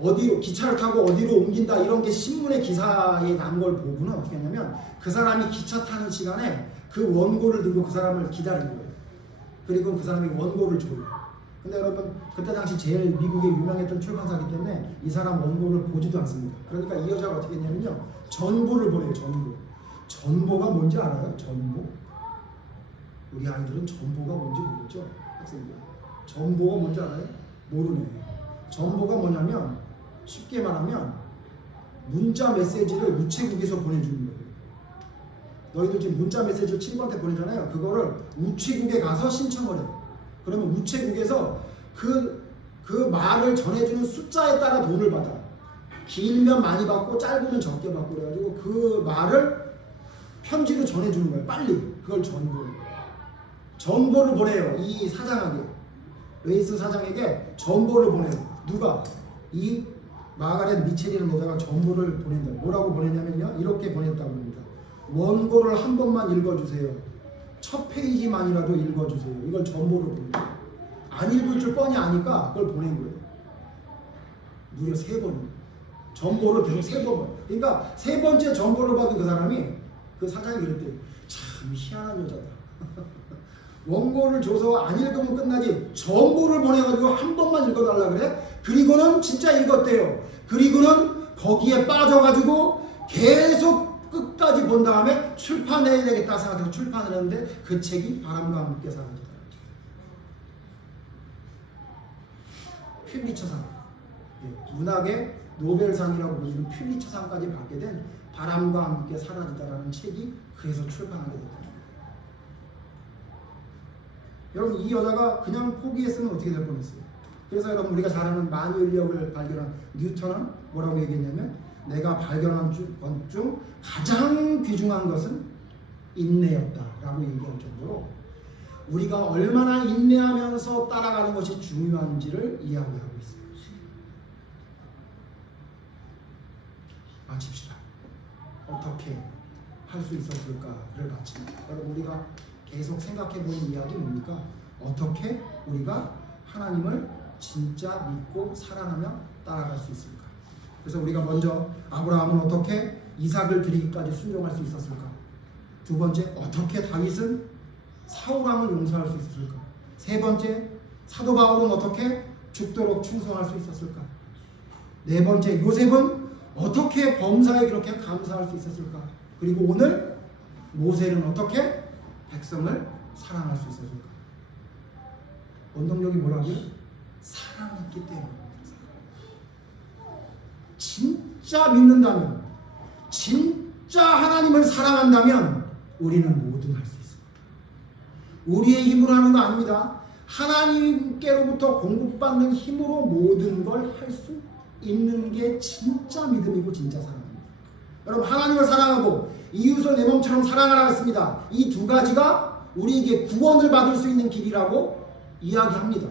어디로 기차를 타고 어디로 옮긴다 이런 게 신문의 기사에 난 걸 보고는 어떻게 했냐면 그 사람이 기차 타는 시간에 그 원고를 들고 그 사람을 기다린 거예요. 그리고 그 사람이 원고를 줘요. 근데 여러분 그때 당시 제일 미국에 유명했던 출판사이기 때문에 이 사람 원고를 보지도 않습니다. 그러니까 이 여자가 어떻게 했냐면요. 전보를 보내요. 전보. 전보가 뭔지 알아요? 전보? 우리 아이들은 전보가 뭔지 모르죠? 학생들. 전보가 뭔지 알아요? 모르네. 전보가 뭐냐면 쉽게 말하면 문자 메시지를 우체국에서 보내주는 거예요. 너희들 지금 문자 메시지를 친구한테 보내잖아요. 그거를 우체국에 가서 신청을 해요. 그러면 우체국에서 그 말을 전해주는 숫자에 따라 돈을 받아. 길면 많이 받고 짧으면 적게 받고 그래가지고 그 말을 편지로 전해주는 거예요. 빨리. 그걸 전보를 보내요. 이 사장에게. 웨이스 사장에게 전보를 보내요. 누가? 이 마가렛 미첼이라는 여자가 전보를 보낸다. 뭐라고 보내냐면요. 이렇게 보냈다고 합니다. 원고를 한 번만 읽어주세요. 첫 페이지만이라도 읽어주세요. 이걸 전보를 보내요. 안 읽을 줄 뻔히 아니까 그걸 보낸 거예요. 무려 3번. 전보를 계속 3번. 그러니까 3번째 전보를 받은 그 사람이 그 사장이 그랬대요. 참 희한한 여자다. 원고를 줘서 안 읽으면 끝나지 전보를 보내가지고 한 번만 읽어달라 그래? 그리고는 진짜 읽었대요. 그리고는 거기에 빠져가지고 계속 끝까지 본 다음에 출판해야 되겠다 생각해서 출판을 했는데 그 책이 바람과 함께 사라지다. 퓰리처상. 문학의 노벨상이라고 불리는 퓰리처상까지 받게 된 바람과 함께 사라지다라는 책이 그래서 출판하게 됐다. 여러분 이 여자가 그냥 포기했으면 어떻게 될 뻔했어요. 그래서 여러분 우리가 잘 아는 만유인력을 발견한 뉴턴은 뭐라고 얘기했냐면 내가 발견한 것 중 가장 귀중한 것은 인내였다라고 얘기할 정도로 우리가 얼마나 인내하면서 따라가는 것이 중요한지를 이야기하고 있습니다. 마칩시다. 어떻게 할 수 있었을까를 마칩니다. 여러분 우리가 계속 생각해보는 이야기 뭡니까? 어떻게 우리가 하나님을 진짜 믿고 사랑하며 따라갈 수 있을까? 그래서 우리가 먼저 아브라함은 어떻게 이삭을 드리기까지 순종할 수 있었을까? 두 번째, 어떻게 다윗은 사울왕을 용서할 수 있었을까? 세 번째, 사도 바울은 어떻게 죽도록 충성할 수 있었을까? 네 번째, 요셉은 어떻게 범사에 그렇게 감사할 수 있었을까? 그리고 오늘 모세는 어떻게 백성을 사랑할 수 있었을까? 원동력이 뭐라고요? 사랑이 있기 때문입니다. 진짜 믿는다면, 진짜 하나님을 사랑한다면 우리는 뭐든 할 수 있습니다. 우리의 힘으로 하는 거 아닙니다. 하나님께로부터 공급받는 힘으로 모든 걸 할 수 있는 게 진짜 믿음이고 진짜 사랑입니다. 여러분, 하나님을 사랑하고 이웃을 내 몸처럼 사랑하라 했습니다. 이 두 가지가 우리에게 구원을 받을 수 있는 길이라고 이야기합니다.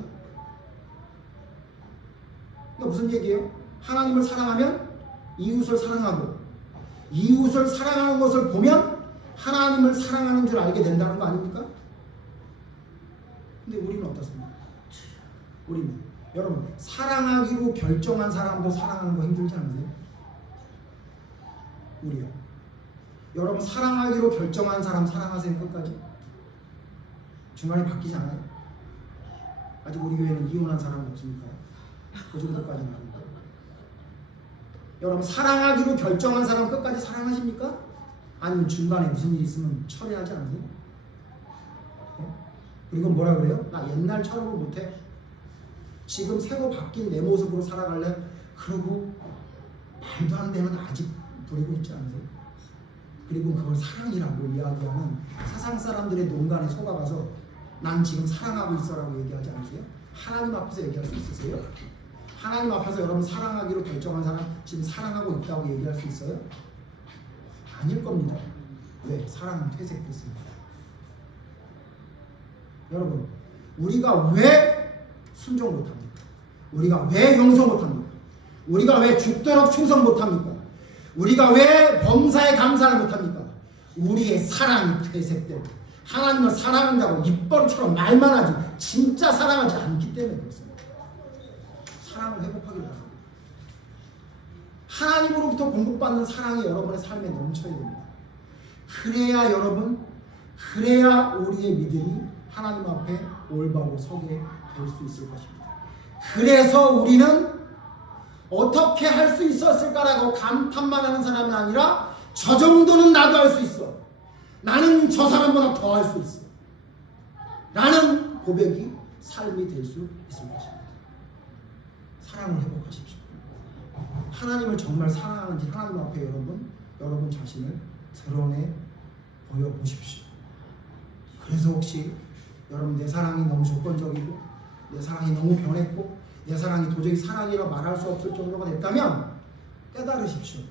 이게 무슨 얘기예요? 하나님을 사랑하면 이웃을 사랑하고, 이웃을 사랑하는 것을 보면 하나님을 사랑하는 줄 알게 된다는 거 아닙니까? 근데 우리는 어떻습니까? 우리는, 여러분, 사랑하기로 결정한 사람도 사랑하는 거 힘들지 않으세요? 우리요. 여러분, 사랑하기로 결정한 사람 사랑하세요? 끝까지? 중간에 바뀌지 않아요? 아직 우리 교회는 이혼한 사람 없습니까? 그 정도까지는 아닙니다. 여러분, 사랑하기로 결정한 사람 끝까지 사랑하십니까? 아니면 중간에 무슨 일이 있으면 철회하지 않으세요? 그리고 뭐라 그래요? 나 옛날처럼은 못해. 지금 새로 바뀐 내 모습으로 살아갈래? 그러고 말도 안 되는 아직 부리고 있지 않으세요? 그리고 그걸 사랑이라고 이야기하는 세상 사람들의 농간에 속아가서 난 지금 사랑하고 있어라고 얘기하지 않으세요? 하나님 앞에서 얘기할 수 있으세요? 하나님 앞에서 여러분 사랑하기로 결정한 사람 지금 사랑하고 있다고 얘기할 수 있어요? 아닐 겁니다. 왜? 사랑은 퇴색됐습니다. 여러분, 우리가 왜 순종 못합니까? 우리가 왜 용서 못합니까? 우리가 왜 죽도록 충성 못합니까? 우리가 왜 범사에 감사를 못합니까? 우리의 사랑이 퇴색되고 하나님을 사랑한다고 입버릇처럼 말만 하지 진짜 사랑하지 않기 때문에 그렇습니다. 사랑을 회복하기를 바랍니다. 하나님으로부터 공급받는 사랑이 여러분의 삶에 넘쳐야 됩니다. 그래야 여러분, 그래야 우리의 믿음이 하나님 앞에 올바로 서게 될 수 있을 것입니다. 그래서 우리는 어떻게 할 수 있었을까라고 감탄만 하는 사람이 아니라 저 정도는 나도 할 수 있어. 나는 저 사람보다 더 할 수 있어. 라는 고백이 삶이 될 수 있을 것입니다. 사랑을 회복하십시오. 하나님을 정말 사랑하는지 하나님 앞에 여러분 자신을 드러내 보여보십시오. 그래서 혹시 여러분 내 사랑이 너무 조건적이고 내 사랑이 너무 변했고 내 사랑이 도저히 사랑이라 말할 수 없을 정도가 됐다면 깨달으십시오.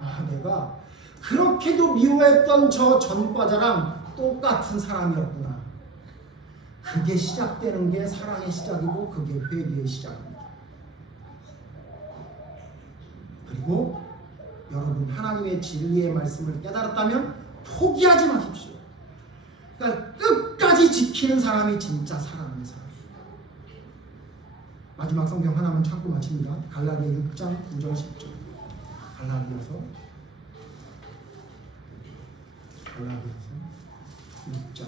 아, 내가 그렇게도 미워했던 저 전과자랑 똑같은 사람이었구나. 그게 시작되는 게 사랑의 시작이고 그게 회개의 시작입니다. 그리고 여러분 하나님의 진리의 말씀을 깨달았다면 포기하지 마십시오. 그러니까 끝까지 지키는 사람이 진짜 사랑하는 사람입니다. 마지막 성경 하나만 찾고 마칩니다. 갈라디아 6장 9절 10절. 갈라디아서 6장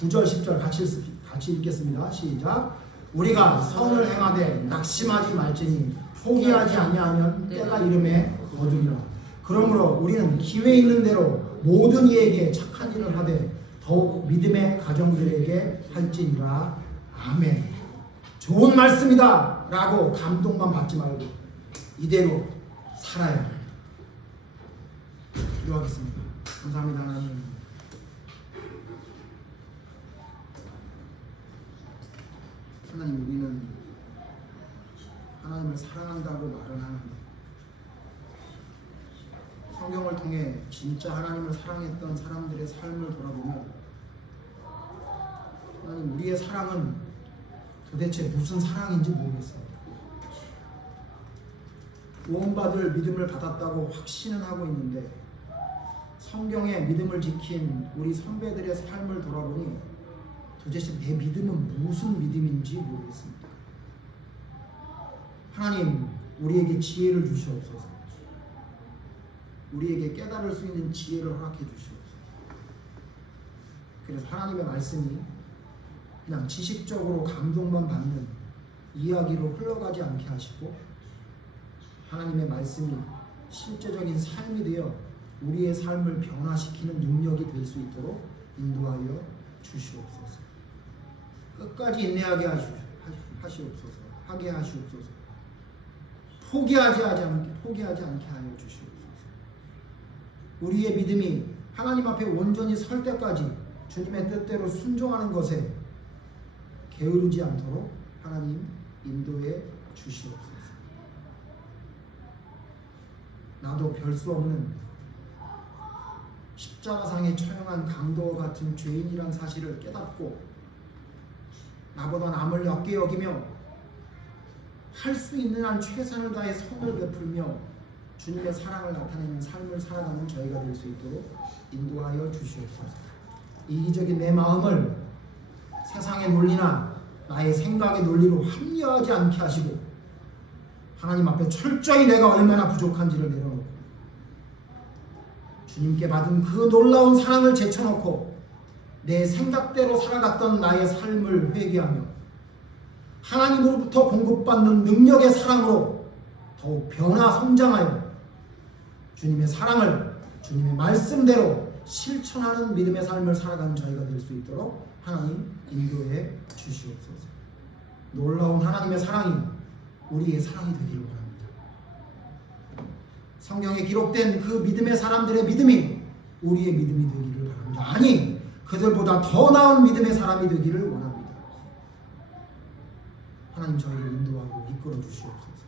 9절 10절 같이 읽겠습니다. 시작. 우리가 선을 행하되 낙심하지 말지니 포기하지 아니하면 때가 이름에 거두리라. 그러므로 우리는 기회 있는 대로 모든 이에게 착한 일을 하되 더욱 믿음의 가정들에게 할지니라. 아멘. 좋은 말씀이다 라고 감동만 받지 말고 이대로 살아야 합니다. 기도하겠습니다. 감사합니다 하나님. 하나님, 우리는 하나님을 사랑한다고 말은 하는데 성경을 통해 진짜 하나님을 사랑했던 사람들의 삶을 돌아보면 하나님, 우리의 사랑은 도대체 무슨 사랑인지 모르겠어요. 구원받을 믿음을 받았다고 확신은 하고 있는데 성경의 믿음을 지킨 우리 선배들의 삶을 돌아보니 도대체 내 믿음은 무슨 믿음인지 모르겠습니다. 하나님, 우리에게 지혜를 주시옵소서. 우리에게 깨달을 수 있는 지혜를 허락해 주시옵소서. 그래서 하나님의 말씀이 그냥 지식적으로 감동만 받는 이야기로 흘러가지 않게 하시고 하나님의 말씀이 실제적인 삶이 되어 우리의 삶을 변화시키는 능력이 될 수 있도록 인도하여 주시옵소서. 끝까지 인내하게 하시옵소서. 하게 하시옵소서. 포기하지 않게 하여 주시옵소서. 우리의 믿음이 하나님 앞에 온전히 설 때까지 주님의 뜻대로 순종하는 것에 게으르지 않도록 하나님 인도해 주시옵소서. 나도 별 수 없는 십자가상에 처형한 강도와 같은 죄인이란 사실을 깨닫고 나보다 남을 약게 여기며 할 수 있는 한 최선을 다해 선을 베풀며 주님의 사랑을 나타내는 삶을 살아가는 저희가 될 수 있도록 인도하여 주시옵소서. 이기적인 내 마음을 세상의 논리나 나의 생각의 논리로 합리화하지 않게 하시고 하나님 앞에 철저히 내가 얼마나 부족한지를 내려놓고 주님께 받은 그 놀라운 사랑을 제쳐놓고 내 생각대로 살아갔던 나의 삶을 회개하며 하나님으로부터 공급받는 능력의 사랑으로 더욱 변화 성장하여 주님의 사랑을 주님의 말씀대로 실천하는 믿음의 삶을 살아가는 저희가 될 수 있도록 하나님 인도해 주시옵소서. 놀라운 하나님의 사랑이 우리의 사랑이 되기를 원합니다. 성경에 기록된 그 믿음의 사람들의 믿음이 우리의 믿음이 되기를 바랍니다. 아니, 그들보다 더 나은 믿음의 사람이 되기를 원합니다. 하나님 저희를 인도하고 이끌어 주시옵소서.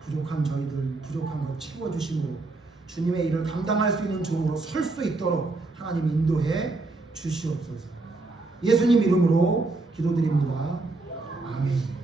부족한 저희들 부족한 것 채워주심으로 주님의 일을 감당할 수 있는 종으로 설 수 있도록 하나님 인도해 주시옵소서. 예수님 이름으로 기도드립니다. 아멘.